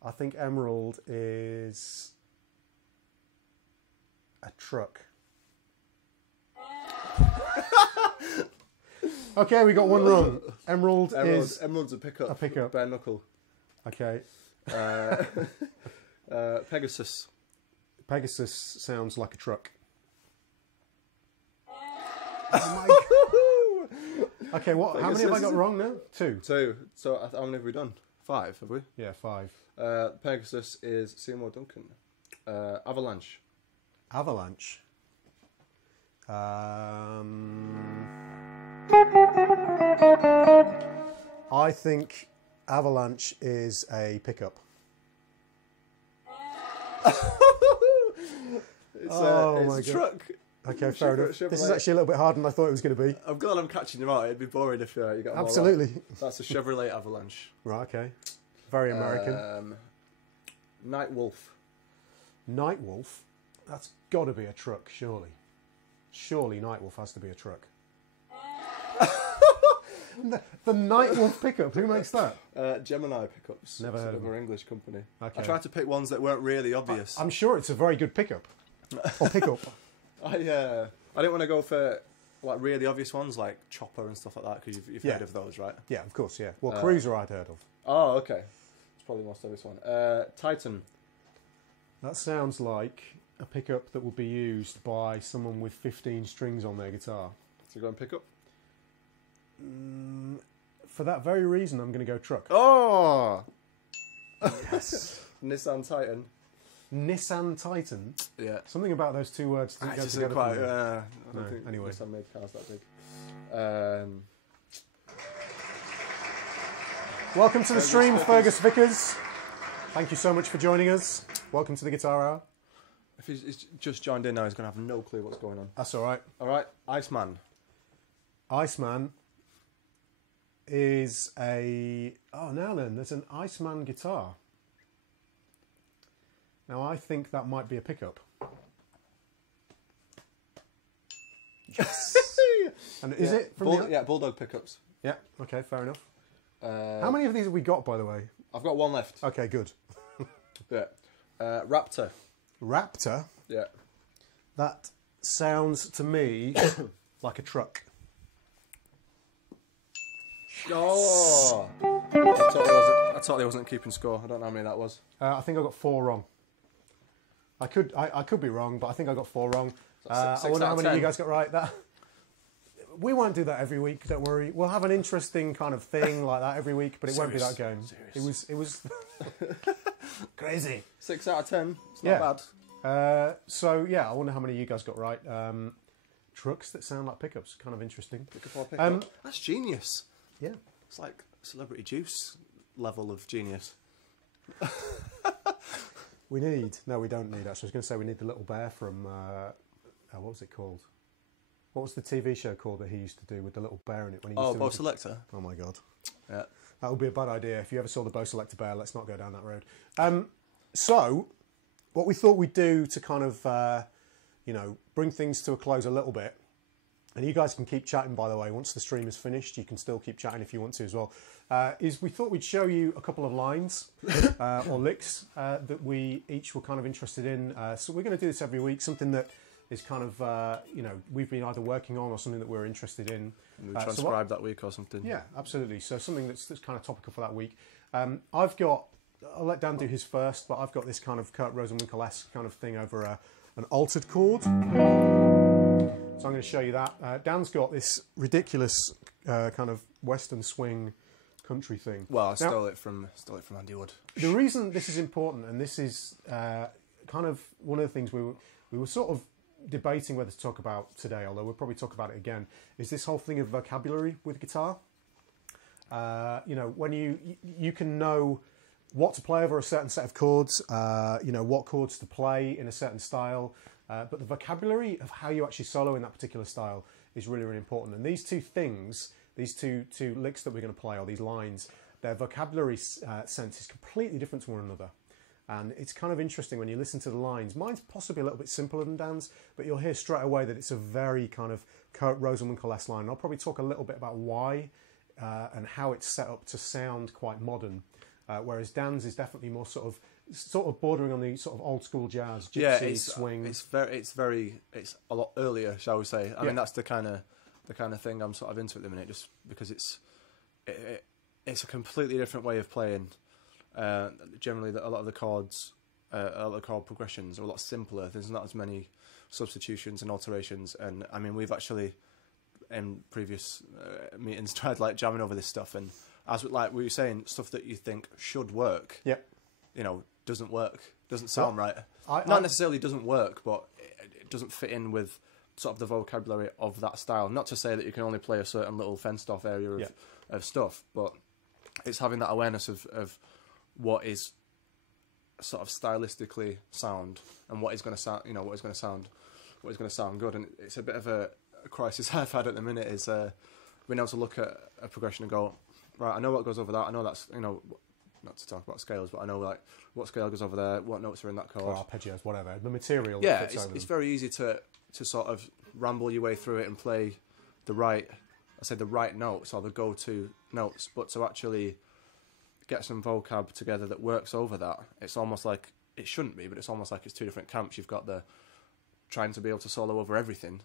I think Emerald is a truck. Okay, we got one wrong. Emerald is Emerald's a pickup. a pickup. Bare knuckle. Okay. Pegasus. Pegasus sounds like a truck. Oh my God. Okay, what? How many have I got wrong now? 2. 2. So how many have we done? 5, have we? Yeah, 5. Pegasus is Seymour Duncan. Avalanche. Avalanche. I think Avalanche is a pickup. It's my a God. truck. Okay, fair enough. Chevrolet. This is actually a little bit harder than I thought it was going to be. I'm glad I'm catching you out. It'd be boring if you got them all right. Absolutely. That's a Chevrolet Avalanche. Right, okay. Very American. Night Wolf. Night Wolf? That's got to be a truck, surely. Surely Night Wolf has to be a truck. the Night Wolf pickup, who makes that? Gemini Pickups. Never heard of them. An English company. Okay. I tried to pick ones that weren't really obvious. I'm sure it's a very good pickup. Or pickup. I didn't want to go for like really obvious ones like Chopper and stuff like that because you've heard of those, right? Yeah, of course, yeah. Well, Cruiser I'd heard of. Oh, okay. It's probably the most obvious one. Titan. That sounds like a pickup that would be used by someone with 15 strings on their guitar. So go and pick up. For that very reason, I'm going to go truck. Oh! Yes. Nissan Titan. Nissan Titan. Yeah. Something about those two words doesn't I go just together. quite. for me. I No, don't think anyway. Nissan made cars that big. Welcome to the stream, Fergus Vickers. Thank you so much for joining us. Welcome to the Guitar Hour. If he's just joined in now, he's going to have no clue what's going on. That's all right. All right, Iceman. Iceman is a... Oh, now then, there's an Iceman guitar. Now, I think that might be a pickup. Yes. And is it from the... Bulldog pickups. Yeah, okay, fair enough. Uh, How many of these have we got, by the way? I've got one left. Okay, good. Yeah. Raptor. Raptor? Yeah. That sounds to me like a truck. Oh! I totally wasn't keeping score. I don't know how many that was. I think I got 4 wrong. I could be wrong, but I think I got 4 wrong. I wonder how many of you guys got right. We won't do that every week. Don't worry. We'll have an interesting kind of thing like that every week, but it won't be that game. It was crazy. 6 out of 10. It's not bad. So yeah, I wonder how many of you guys got right. Trucks that sound like pickups, kind of interesting. That's genius. Yeah, It's like Celebrity Juice level of genius. we don't need. Actually, I was going to say we need the little bear from what was it called? What was the TV show called that he used to do with the little bear in it? When he used to Bo Selector. Oh my god. Yeah. That would be a bad idea. If you ever saw the Bo Selector bear, let's not go down that road. So, what we thought we'd do to kind of, bring things to a close a little bit, and you guys can keep chatting, by the way, once the stream is finished, you can still keep chatting if you want to as well, is we thought we'd show you a couple of lines or licks that we each were kind of interested in. So we're going to do this every week, something that is kind of, we've been either working on or something that we're interested in. And we transcribe that week or something. Yeah, absolutely. So something that's kind of topical for that week. I'll let Dan do his first, but I've got this kind of Kurt Rosenwinkel-esque kind of thing over an altered chord. So I'm going to show you that. Dan's got this ridiculous kind of Western swing country thing. Well, I stole it from Andy Wood. The reason this is important, and this is kind of one of the things we were sort of debating whether to talk about today, although we'll probably talk about it again, is this whole thing of vocabulary with guitar. When you can know what to play over a certain set of chords, what chords to play in a certain style, but the vocabulary of how you actually solo in that particular style is really, really important. And these two things, these two licks that we're going to play, or these lines, their vocabulary sense is completely different to one another. And it's kind of interesting when you listen to the lines. Mine's possibly a little bit simpler than Dan's, but you'll hear straight away that it's a very kind of Kurt Rosenwinkel-esque line. And I'll probably talk a little bit about why and how it's set up to sound quite modern, whereas Dan's is definitely more sort of sort of bordering on the sort of old school jazz, gypsy, Yeah, swing. it's a lot earlier, shall we say? I mean, that's the kind of thing I'm sort of into at the minute, just because it's a completely different way of playing. Generally, a lot of the chords, a lot of the chord progressions are a lot simpler. There's not as many substitutions and alterations, and I mean, we've actually in previous meetings tried like jamming over this stuff, and as like we were saying, stuff that you think should work, doesn't work, doesn't sound right. Not necessarily doesn't work, but it doesn't fit in with sort of the vocabulary of that style. Not to say that you can only play a certain little fenced off area of stuff, but it's having that awareness of what is sort of stylistically sound and what is going to sound, what is going to sound good. And it's a bit of a crisis I've had at the minute is being able to look at a progression and go, right, I know what goes over that. I know that's, not to talk about scales, but I know like what scale goes over there, what notes are in that chord. Or arpeggios, whatever. The material. Yeah, that fits over it's them. very easy to sort of ramble your way through it and play the right notes or the go-to notes, but to actually get some vocab together that works over that, it's almost like, it shouldn't be, but it's almost like it's two different camps. You've got the trying to be able to solo over everything,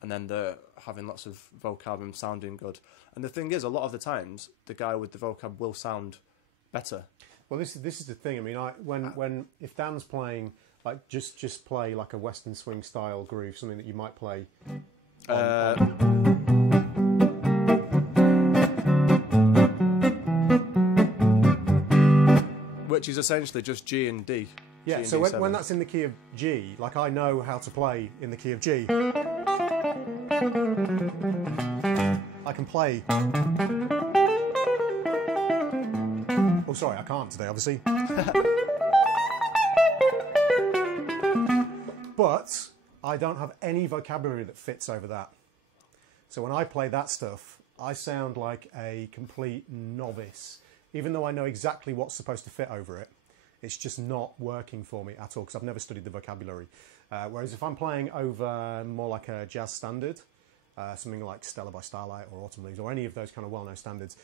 and then the having lots of vocab and sounding good. And the thing is, a lot of the times, the guy with the vocab will sound better. Well, this is the thing. I mean, when if Dan's playing, like just play like a Western swing style groove, something that you might play. Which is essentially just G and D. Yeah, G and so D7. when that's in the key of G, like I know how to play in the key of G. I can play. Oh, sorry, I can't today, obviously. But I don't have any vocabulary that fits over that. So when I play that stuff, I sound like a complete novice. Even though I know exactly what's supposed to fit over it, it's just not working for me at all because I've never studied the vocabulary. Whereas if I'm playing over more like a jazz standard, something like Stella by Starlight or Autumn Leaves or any of those kind of well-known standards,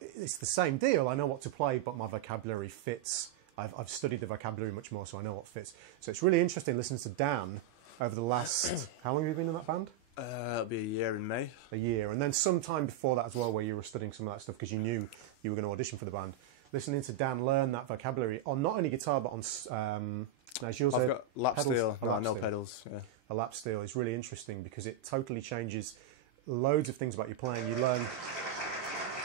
it's the same deal. I know what to play, but my vocabulary fits. I've studied the vocabulary much more, so I know what fits. So it's really interesting listening to Dan over the last... How long have you been in that band? It'll be a year in May. A year. And then some time before that as well, where you were studying some of that stuff because you knew you were going to audition for the band. Listening to Dan learn that vocabulary on not only guitar, but on... I've got lap steel. No pedals. Yeah. A lap steel is really interesting because it totally changes loads of things about your playing. You learn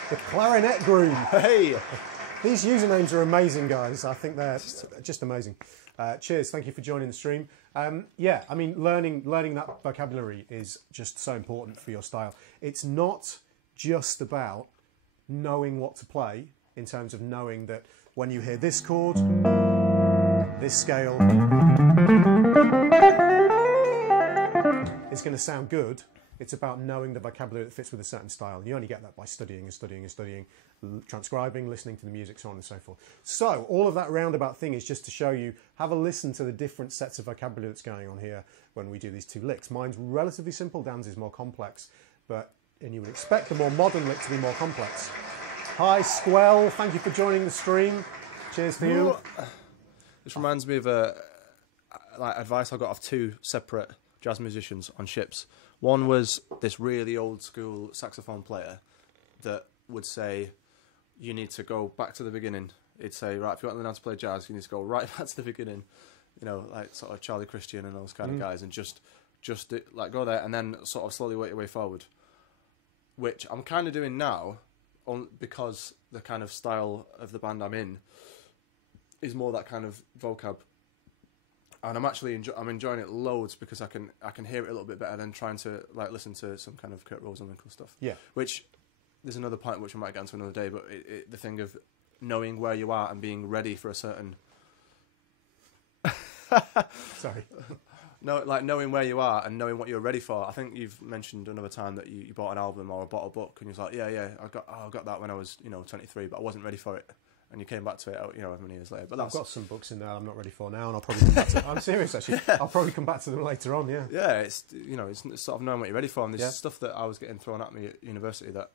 the clarinet groove. Hey! These usernames are amazing, guys. I think they're just amazing. Cheers. Thank you for joining the stream. Yeah, I mean, learning that vocabulary is just so important for your style. It's not just about knowing what to play in terms of knowing that when you hear this chord, this scale, it's going to sound good. It's about knowing the vocabulary that fits with a certain style. You only get that by studying and studying and studying, transcribing, listening to the music, so on and so forth. So all of that roundabout thing is just to show you, have a listen to the different sets of vocabulary that's going on here when we do these two licks. Mine's relatively simple, Dan's is more complex, and you would expect the more modern lick to be more complex. Hi, Squell, thank you for joining the stream. Cheers to you. This reminds me of advice I got off two separate jazz musicians on ships. One was this really old school saxophone player that would say, you need to go back to the beginning. He'd say, right, if you want to learn how to play jazz, you need to go right back to the beginning. Like sort of Charlie Christian and those kind of guys, and just go there and then sort of slowly work your way forward. Which I'm kind of doing now, because the kind of style of the band I'm in is more that kind of vocab. And I'm actually enjoying it loads because I can hear it a little bit better than trying to like listen to some kind of Kurt Rosenwinkel stuff. Yeah. Which there's another point which we might get into another day, but the thing of knowing where you are and being ready for a certain. Sorry. No, like knowing where you are and knowing what you're ready for. I think you've mentioned another time that you bought an album or bought a book and you was like, yeah, I got that when I was 23, but I wasn't ready for it. And you came back to it, however many years later. But I've got some books in there I'm not ready for now, and I'll probably come back to I'm serious, actually. I'll probably come back to them later on, yeah. Yeah, it's sort of knowing what you're ready for. And there's stuff that I was getting thrown at me at university that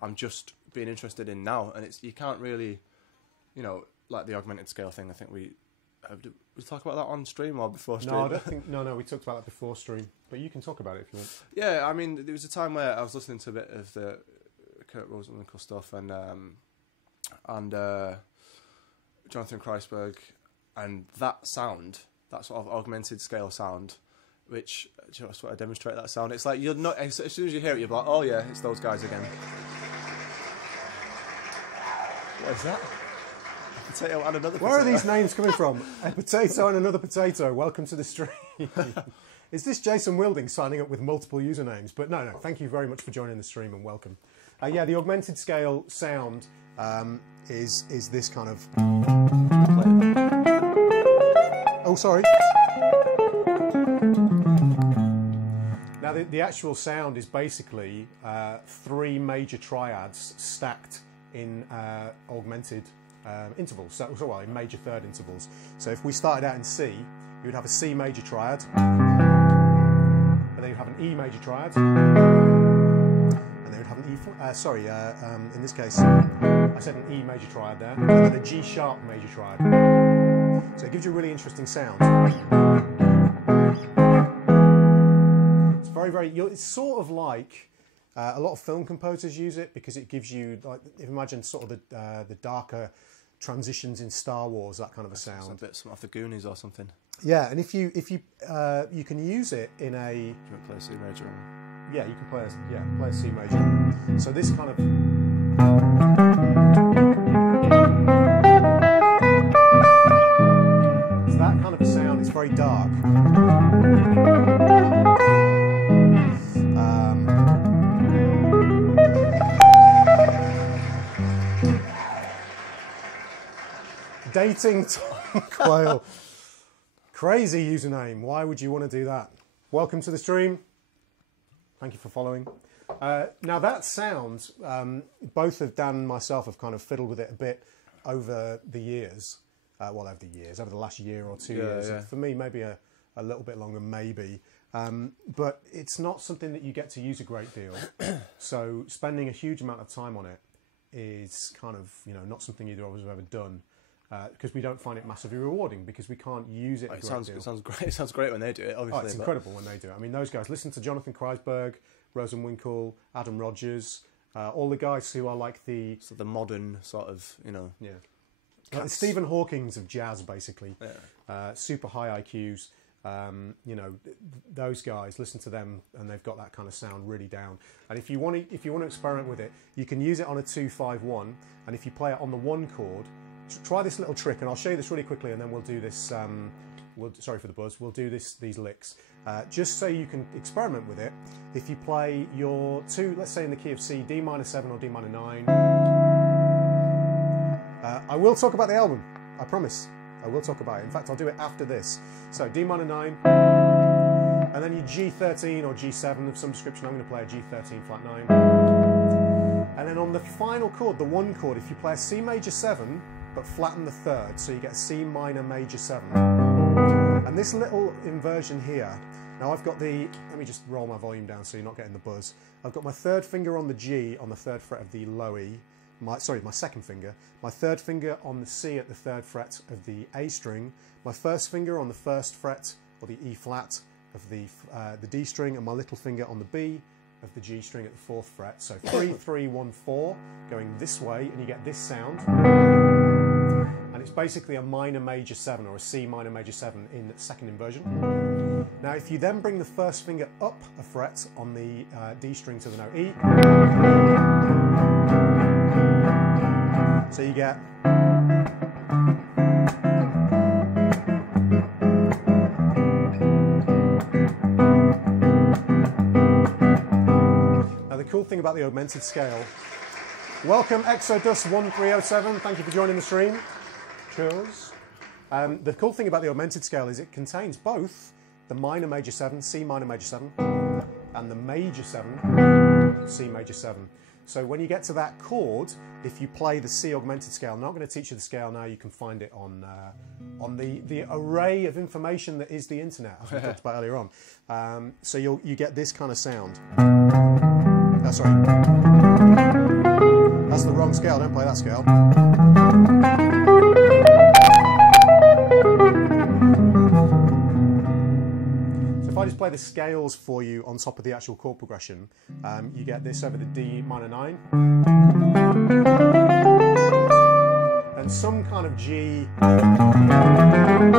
I'm just being interested in now. And you can't really, like the augmented scale thing. I think we talk about that on stream or before stream. No, I don't think. No, we talked about that before stream. But you can talk about it if you want. Yeah, I mean, there was a time where I was listening to a bit of the Kurt Rosenwinkel stuff and Jonathan Kreisberg, and that sound, that sort of augmented scale sound, which do you know what I demonstrate that sound? It's like you're not as soon as you hear it, you're like, oh yeah, it's those guys again. What is that? A potato and another potato. Where are these names coming from? A potato and another potato. Welcome to the stream. Is this Jason Wilding signing up with multiple usernames? But no, thank you very much for joining the stream and welcome. Yeah, the augmented scale sound is this kind of... Oh, sorry. Now, the actual sound is basically 3 major triads stacked in augmented intervals, so in major third intervals. So if we started out in C, you would have a C major triad, and then you'd have an E major triad, and then you'd have an E, in this case, I said an E major triad there, and then a G sharp major triad. So it gives you a really interesting sound. It's it's sort of like, a lot of film composers use it because it gives you, like, imagine sort of the darker transitions in Star Wars, that kind of a sound. It's a bit off the Goonies or something. Yeah, and if you can use it in a. Do you want to play a C major? Yeah, you can play a C major. So this kind of. So that kind of a sound is very dark. Dating Tom Quayle. Crazy username. Why would you want to do that? Welcome to the stream. Thank you for following. Now that sound, both of Dan and myself have kind of fiddled with it a bit over the years. Over the last year or 2 years. Yeah. For me, maybe a little bit longer, maybe. But it's not something that you get to use a great deal. So spending a huge amount of time on it is kind of, not something either of us have ever done. Because we don't find it massively rewarding because we can't use it. It sounds great. It sounds great when they do it. Obviously, it's incredible when they do it. I mean, those guys. Listen to Jonathan Kreisberg, Rosenwinkel, Adam Rogers, all the guys who are like the modern sort of, like the Stephen Hawkings of jazz, basically. Yeah. Super high IQs. Those guys. Listen to them, and they've got that kind of sound really down. And if you want to experiment with it, you can use it on a 2-5-1, and if you play it on the 1 chord. Try this little trick, and I'll show you this really quickly, and then we'll do this. Sorry for the buzz. We'll do these licks, just so you can experiment with it. If you play your 2, let's say in the key of C, D minor 7 or D minor 9. I will talk about the album. I promise. I will talk about it. In fact, I'll do it after this. So D minor 9, and then your G13 or G7 of some description. I'm going to play a G13 flat 9, and then on the final chord, the 1 chord, if you play a C major 7. But flatten the 3rd, so you get a C minor major 7. And this little inversion here, now I've got let me just roll my volume down so you're not getting the buzz. I've got my 3rd finger on the G on the 3rd fret of the low E, my 2nd finger, my 3rd finger on the C at the 3rd fret of the A string, my 1st finger on the 1st fret, or the E flat of the D string, and my little finger on the B of the G string at the 4th fret. So 3, 3, 1, 4, going this way, and you get this sound. It's basically a minor major 7 or a C minor major 7 in the 2nd inversion. Now if you then bring the 1st finger up a fret on the D string to the note E, so you get now the cool thing about the augmented scale, welcome Exodus 1307, thank you for joining the stream. Cheers. The cool thing about the augmented scale is it contains both the minor major 7, C minor major 7, and the major 7, C major 7. So when you get to that chord, if you play the C augmented scale, I'm not going to teach you the scale now, you can find it on the array of information that is the internet, as we talked about earlier on. So you get this kind of sound. Sorry. That's the wrong scale, don't play that scale. play the scales for you on top of the actual chord progression, you get this over the D minor 9. And some kind of G. And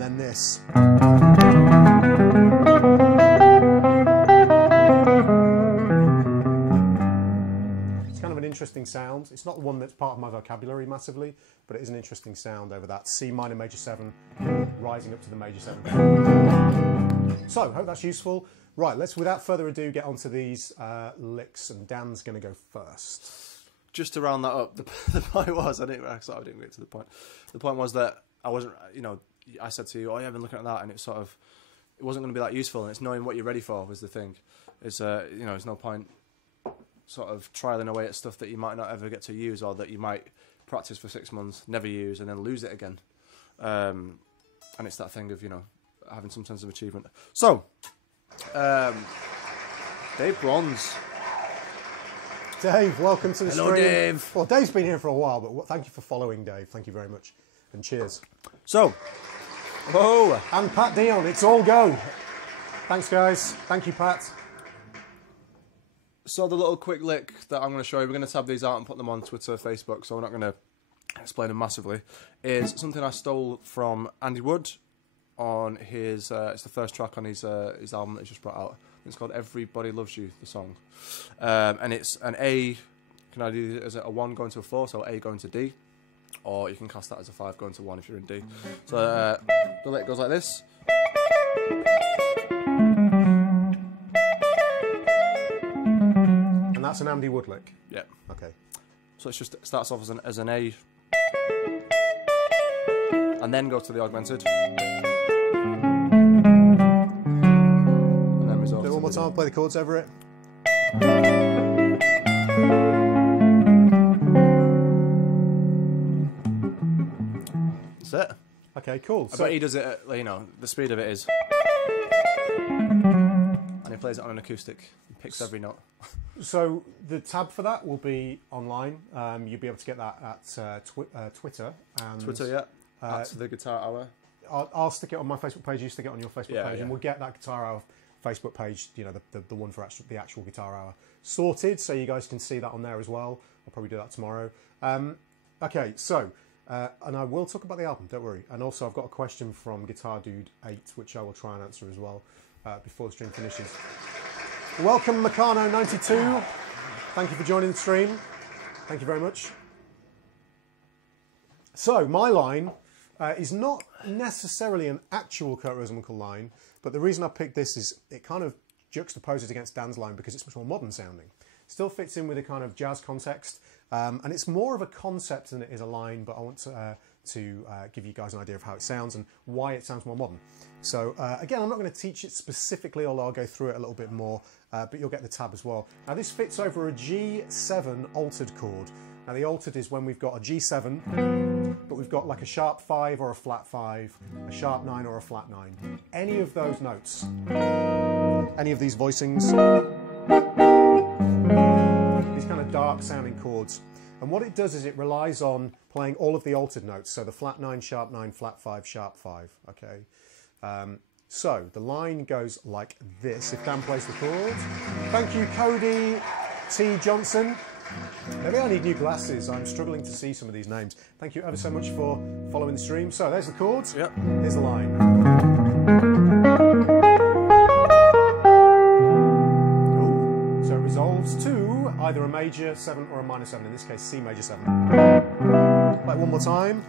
then this. It's kind of an interesting sound. It's not the one that's part of my vocabulary massively, but it is an interesting sound over that C minor major 7 rising up to the major 7. So, hope that's useful. Right, let's without further ado get onto these licks, and Dan's going to go first. Just to round that up, the point was, I didn't get to the point. The point was that I wasn't, you know, I said to you, oh yeah, I've been looking at that, and it wasn't going to be that useful, and it's knowing what you're ready for was the thing. It's, you know, there's no point sort of trialing away at stuff that you might not ever get to use, or that you might practice for 6 months, never use, and then lose it again. And it's that thing of, you know, having some sense of achievement. So, Dave Bronze. Dave, welcome to the Hello, stream. Dave. Well, Dave's been here for a while, but thank you for following, Dave. Thank you very much. And cheers. So, whoa. And Pat Dion, it's all go. Thanks, guys. Thank you, Pat. So the little quick lick that I'm going to show you, we're going to tab these out and put them on Twitter, Facebook, so we're not going to explain them massively, is something I stole from Andy Wood on his, it's the first track on his album that he just brought out. It's called Everybody Loves You, the song. And it's an A, can I do it as a 1 going to a 4, so A going to D, or you can cast that as a 5 going to 1 if you're in D. So the lick goes like this. And that's an Andy Wood lick? Yeah. Okay. So it just starts off as an A, and then goes to the augmented. And then resolves. Do it one more time, play the chords over it. That's it. Okay, cool. But he does it at, you know, the speed of it is. And he plays it on an acoustic. He picks every note. So the tab for that will be online. You'll be able to get that at Twitter. And, Twitter, yeah. At the Guitar Hour. I'll stick it on my Facebook page. You stick it on your Facebook page, yeah. and we'll get that Guitar Hour Facebook page. You know, the one for the actual Guitar Hour sorted, so you guys can see that on there as well. I'll probably do that tomorrow. Okay, so and I will talk about the album. Don't worry. And also, I've got a question from Guitar Dude 8, which I will try and answer as well before the stream finishes. Welcome, Meccano92. Thank you for joining the stream. Thank you very much. So, my line is not necessarily an actual Kurt Rosenwinkel line, but the reason I picked this is it kind of juxtaposes against Dan's line because it's much more modern sounding. Still fits in with a kind of jazz context, and it's more of a concept than it is a line, but I want to give you guys an idea of how it sounds and why it sounds more modern. So again, I'm not going to teach it specifically, although I'll go through it a little bit more, but you'll get the tab as well. Now this fits over a G7 altered chord. Now the altered is when we've got a G7, but we've got like a sharp 5 or a flat 5, a sharp 9 or a flat 9. Any of those notes, any of these voicings, these kind of dark sounding chords. And what it does is it relies on playing all of the altered notes, so the flat 9, sharp 9, flat 5, sharp 5, okay? So the line goes like this, if Dan plays the chords. Thank you, Cody T. Johnson. Maybe I need new glasses, I'm struggling to see some of these names. Thank you ever so much for following the stream. So there's the chords, Yep. Here's the line. Cool. So it resolves to either a major 7 or a minor 7, in this case C major 7. Play it one more time.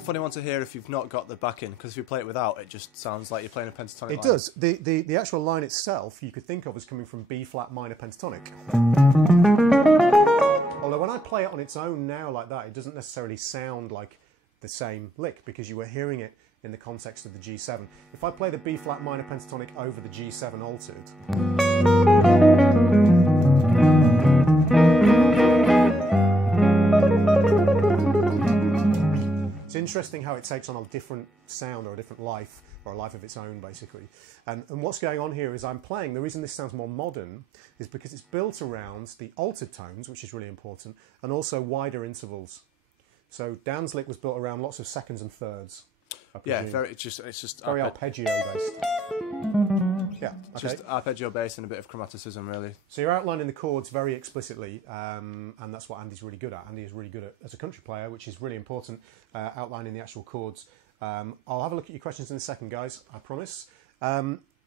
Funny one to hear if you've not got the backing, because if you play it without, it just sounds like you're playing a pentatonic line. It does. The actual line itself you could think of as coming from B flat minor pentatonic. Although when I play it on its own now like that, it doesn't necessarily sound like the same lick because you were hearing it in the context of the G7. If I play the B flat minor pentatonic over the G7 altered, so interesting how it takes on a different sound or a different life, or a life of its own, basically. And what's going on here is I'm playing, the reason this sounds more modern is because it's built around the altered tones, which is really important, and also wider intervals. So Dan's lick was built around lots of seconds and thirds. Yeah, it's just very arpeggio based. Yeah, okay. Just arpeggio based and a bit of chromaticism, really. So you're outlining the chords very explicitly, and that's what Andy's really good at. Andy is really good at, as a country player, which is really important, outlining the actual chords. I'll have a look at your questions in a second, guys, I promise.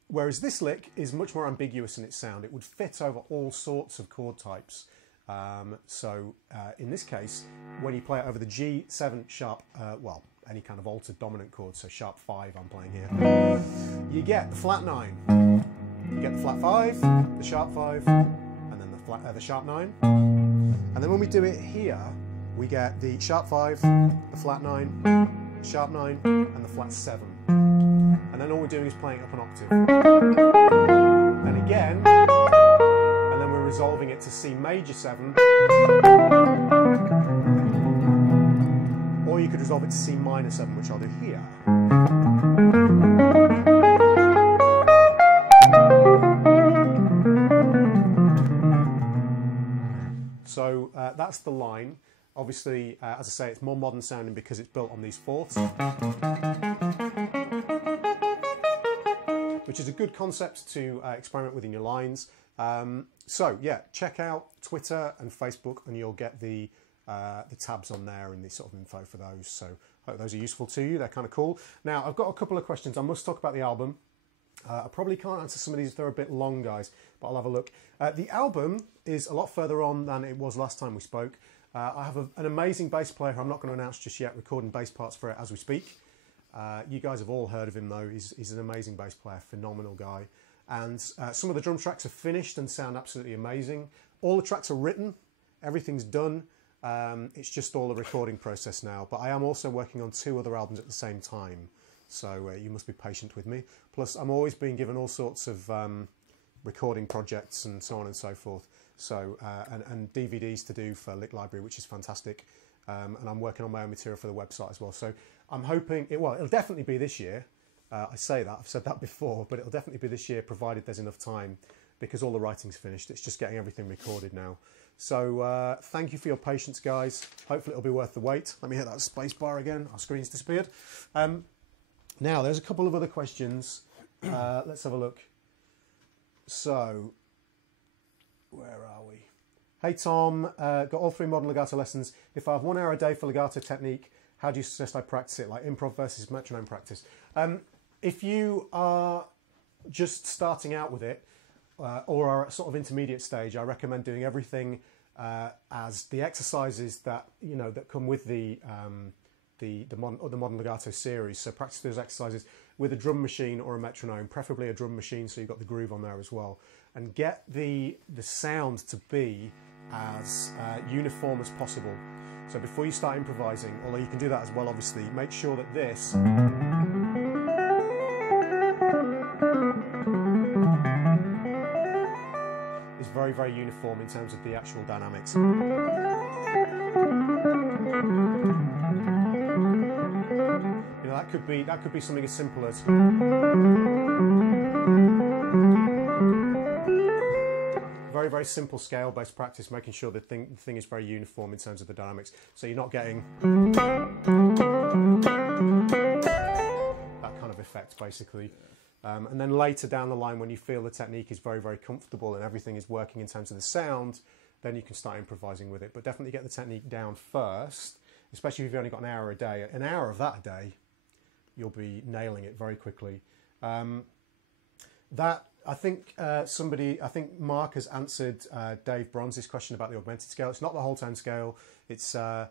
Whereas this lick is much more ambiguous in its sound. It would fit over all sorts of chord types. In this case, when you play it over the G7 sharp, well, any kind of altered dominant chord, so sharp 5 I'm playing here, you get the flat 9. You get the flat 5, the sharp 5, and then the sharp 9. And then when we do it here, we get the sharp 5, the flat 9, the sharp 9, and the flat 7. And then all we're doing is playing up an octave. Then again, and then we're resolving it to C major 7. Or you could resolve it to C minor 7, which I'll do here. So that's the line. Obviously, as I say, it's more modern sounding because it's built on these fourths, which is a good concept to experiment with in your lines. So yeah, check out Twitter and Facebook, and you'll get the tabs on there and the sort of info for those. So I hope those are useful to you. They're kind of cool. Now, I've got a couple of questions. I must talk about the album. I probably can't answer some of these if they're a bit long, guys, but I'll have a look. The album is a lot further on than it was last time we spoke. I have an amazing bass player who I'm not going to announce just yet, recording bass parts for it as we speak. You guys have all heard of him, though. He's an amazing bass player, phenomenal guy. And some of the drum tracks are finished and sound absolutely amazing. All the tracks are written. Everything's done. It's just all a recording process now. But I am also working on 2 other albums at the same time. So you must be patient with me. Plus, I'm always being given all sorts of recording projects and so on and so forth. So and DVDs to do for Lick Library, which is fantastic. And I'm working on my own material for the website as well. So I'm hoping, it'll definitely be this year. I say that, I've said that before, but it'll definitely be this year, provided there's enough time, because all the writing's finished. It's just getting everything recorded now. So thank you for your patience, guys. Hopefully it'll be worth the wait. Let me hit that space bar again. Our screen's disappeared. Now, there's a couple of other questions. Let's have a look. So, where are we? Hey Tom, got all 3 modern legato lessons. If I have 1 hour a day for legato technique, how do you suggest I practice it? Like improv versus metronome practice. If you are just starting out with it, or are at sort of intermediate stage, I recommend doing everything as the exercises that that come with the modern legato series. So practice those exercises with a drum machine or a metronome, preferably a drum machine, so you've got the groove on there as well, and get the sound to be as uniform as possible. So before you start improvising, although you can do that as well, obviously, make sure that this is very, very uniform in terms of the actual dynamics. That could be something as simple as very, very simple scale-based practice, making sure the thing is very uniform in terms of the dynamics. So you're not getting that kind of effect, basically. And then later down the line, when you feel the technique is very, very comfortable and everything is working in terms of the sound, then you can start improvising with it. But definitely get the technique down first, especially if you've only got an hour a day. An hour of that a day, you'll be nailing it very quickly. I think Mark has answered Dave Bronze's question about the augmented scale. It's not the whole tone scale. It's a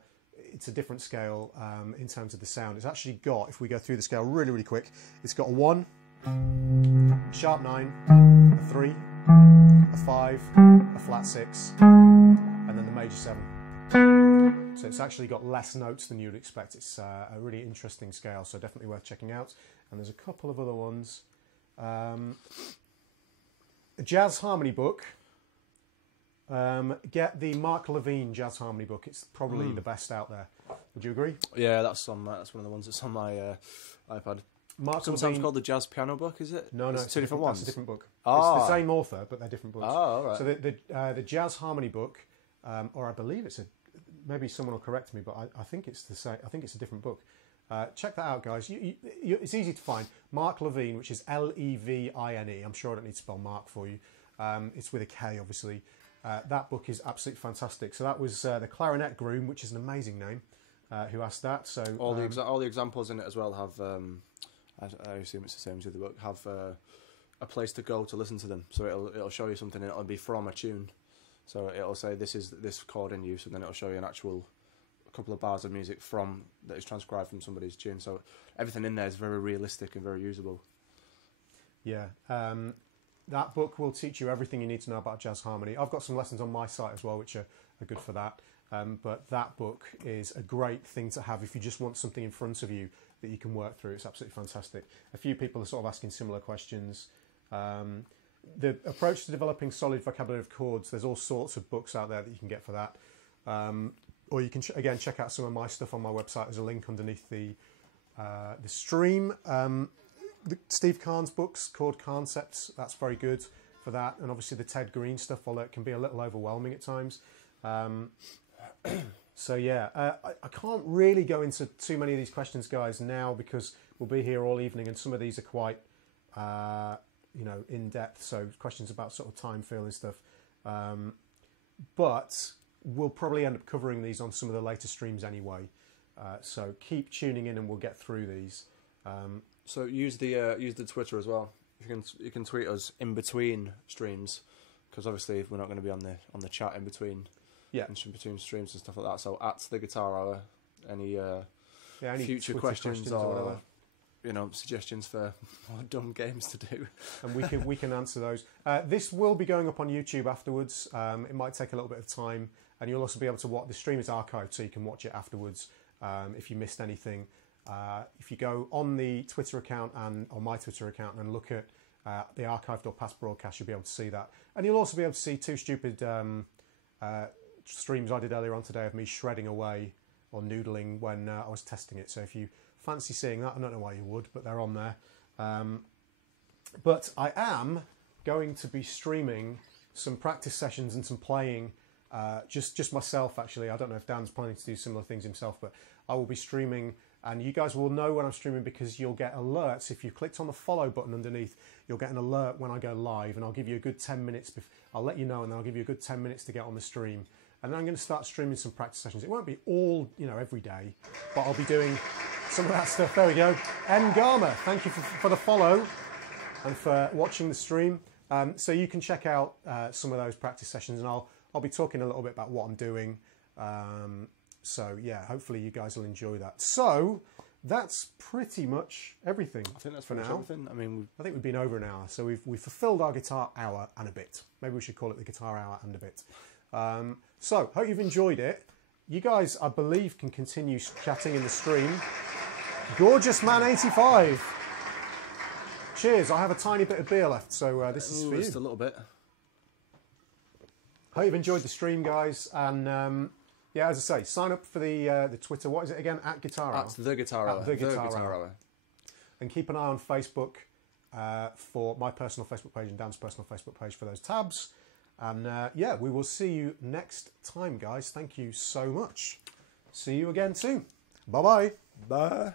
different scale in terms of the sound. It's actually got, if we go through the scale really, really quick, it's got a 1, a sharp 9, a 3, a 5, a flat 6, and then the major 7. So it's actually got less notes than you'd expect. It's a really interesting scale, so definitely worth checking out. And there's a couple of other ones. A jazz harmony book Get the Mark Levine Jazz Harmony book. It's probably the best out there. Would you agree? Yeah, that's one of the ones that's on my iPad. Mark Sometimes Levine, called the Jazz Piano Book, is it? No, it's it's two different ones. It's a different book. Ah. It's the same author, but they're different books. Oh, all right. So the Jazz Harmony book, or I believe maybe someone will correct me, but I think it's the same. I think it's a different book. Check that out, guys. It's easy to find. Mark Levine, which is Levine. I'm sure I don't need to spell Mark for you. It's with a K, obviously. That book is absolutely fantastic. So that was the Clarinet Groom, which is an amazing name, who asked that. So all the examples in it as well have, I assume it's the same as the other book, have a place to go to listen to them. So it'll show you something, and it'll be from a tune. So it'll say this is this chord in use, and then it'll show you a couple of bars of music that is transcribed from somebody's tune. So everything in there is very realistic and very usable. Yeah. That book will teach you everything you need to know about jazz harmony. I've got some lessons on my site as well, which are good for that. But that book is a great thing to have if you just want something in front of you that you can work through. It's absolutely fantastic. A few people are sort of asking similar questions. The approach to developing solid vocabulary of chords, there's all sorts of books out there that you can get for that. Or you can, again, check out some of my stuff on my website. There's a link underneath the stream. Steve Kahn's books, Chord Concepts, that's very good for that. And obviously the Ted Green stuff, although it can be a little overwhelming at times. So yeah, I can't really go into too many of these questions, guys, now, because we'll be here all evening, and some of these are quite, in depth. So questions about sort of time feel and stuff. But we'll probably end up covering these on some of the later streams anyway. So keep tuning in, and we'll get through these. So use the Twitter as well. You can tweet us in between streams, because obviously we're not going to be on the chat in between. Yeah. In between streams and stuff like that. So at the Guitar Hour, any future Twitter questions or whatever. Suggestions for more dumb games to do, and we can answer those. This will be going up on YouTube afterwards. It might take a little bit of time, and you'll also be able to watch. The stream is archived, so you can watch it afterwards if you missed anything. If you go on the Twitter account and on my Twitter account and look at the archived or past broadcast, you'll be able to see that, and you'll also be able to see two stupid streams I did earlier on today of me shredding away or noodling when I was testing it. So if you fancy seeing that, I don't know why you would, but they're on there. But I am going to be streaming some practice sessions and some playing, just myself actually. I don't know if Dan's planning to do similar things himself, but I will be streaming, and you guys will know when I'm streaming because you'll get alerts. If you clicked on the follow button underneath, you'll get an alert when I go live, and I'll give you a good 10 minutes. I'll let you know, and then I'll give you a good 10 minutes to get on the stream. And then I'm going to start streaming some practice sessions. It won't be all, every day, but I'll be doing some of that stuff. There we go. M. Garma, thank you for the follow and for watching the stream. So you can check out some of those practice sessions, and I'll be talking a little bit about what I'm doing. So yeah, hopefully you guys will enjoy that. So that's pretty much everything. I think that's for now. Everything. I think we've been over an hour, so we've fulfilled our guitar hour and a bit. Maybe we should call it the guitar hour and a bit. So hope you've enjoyed it. You guys, I believe, can continue chatting in the stream. Gorgeous Man 85. Cheers. I have a tiny bit of beer left, so this is for you. Just a little bit. Hope you've enjoyed the stream, guys, and yeah, as I say, sign up for the Twitter. What is it again? At Guitar Hour. At the Guitar Hour. The Guitar Hour. And keep an eye on Facebook for my personal Facebook page and Dan's personal Facebook page for those tabs. And yeah, we will see you next time, guys. Thank you so much. See you again soon. Bye-bye. Bye.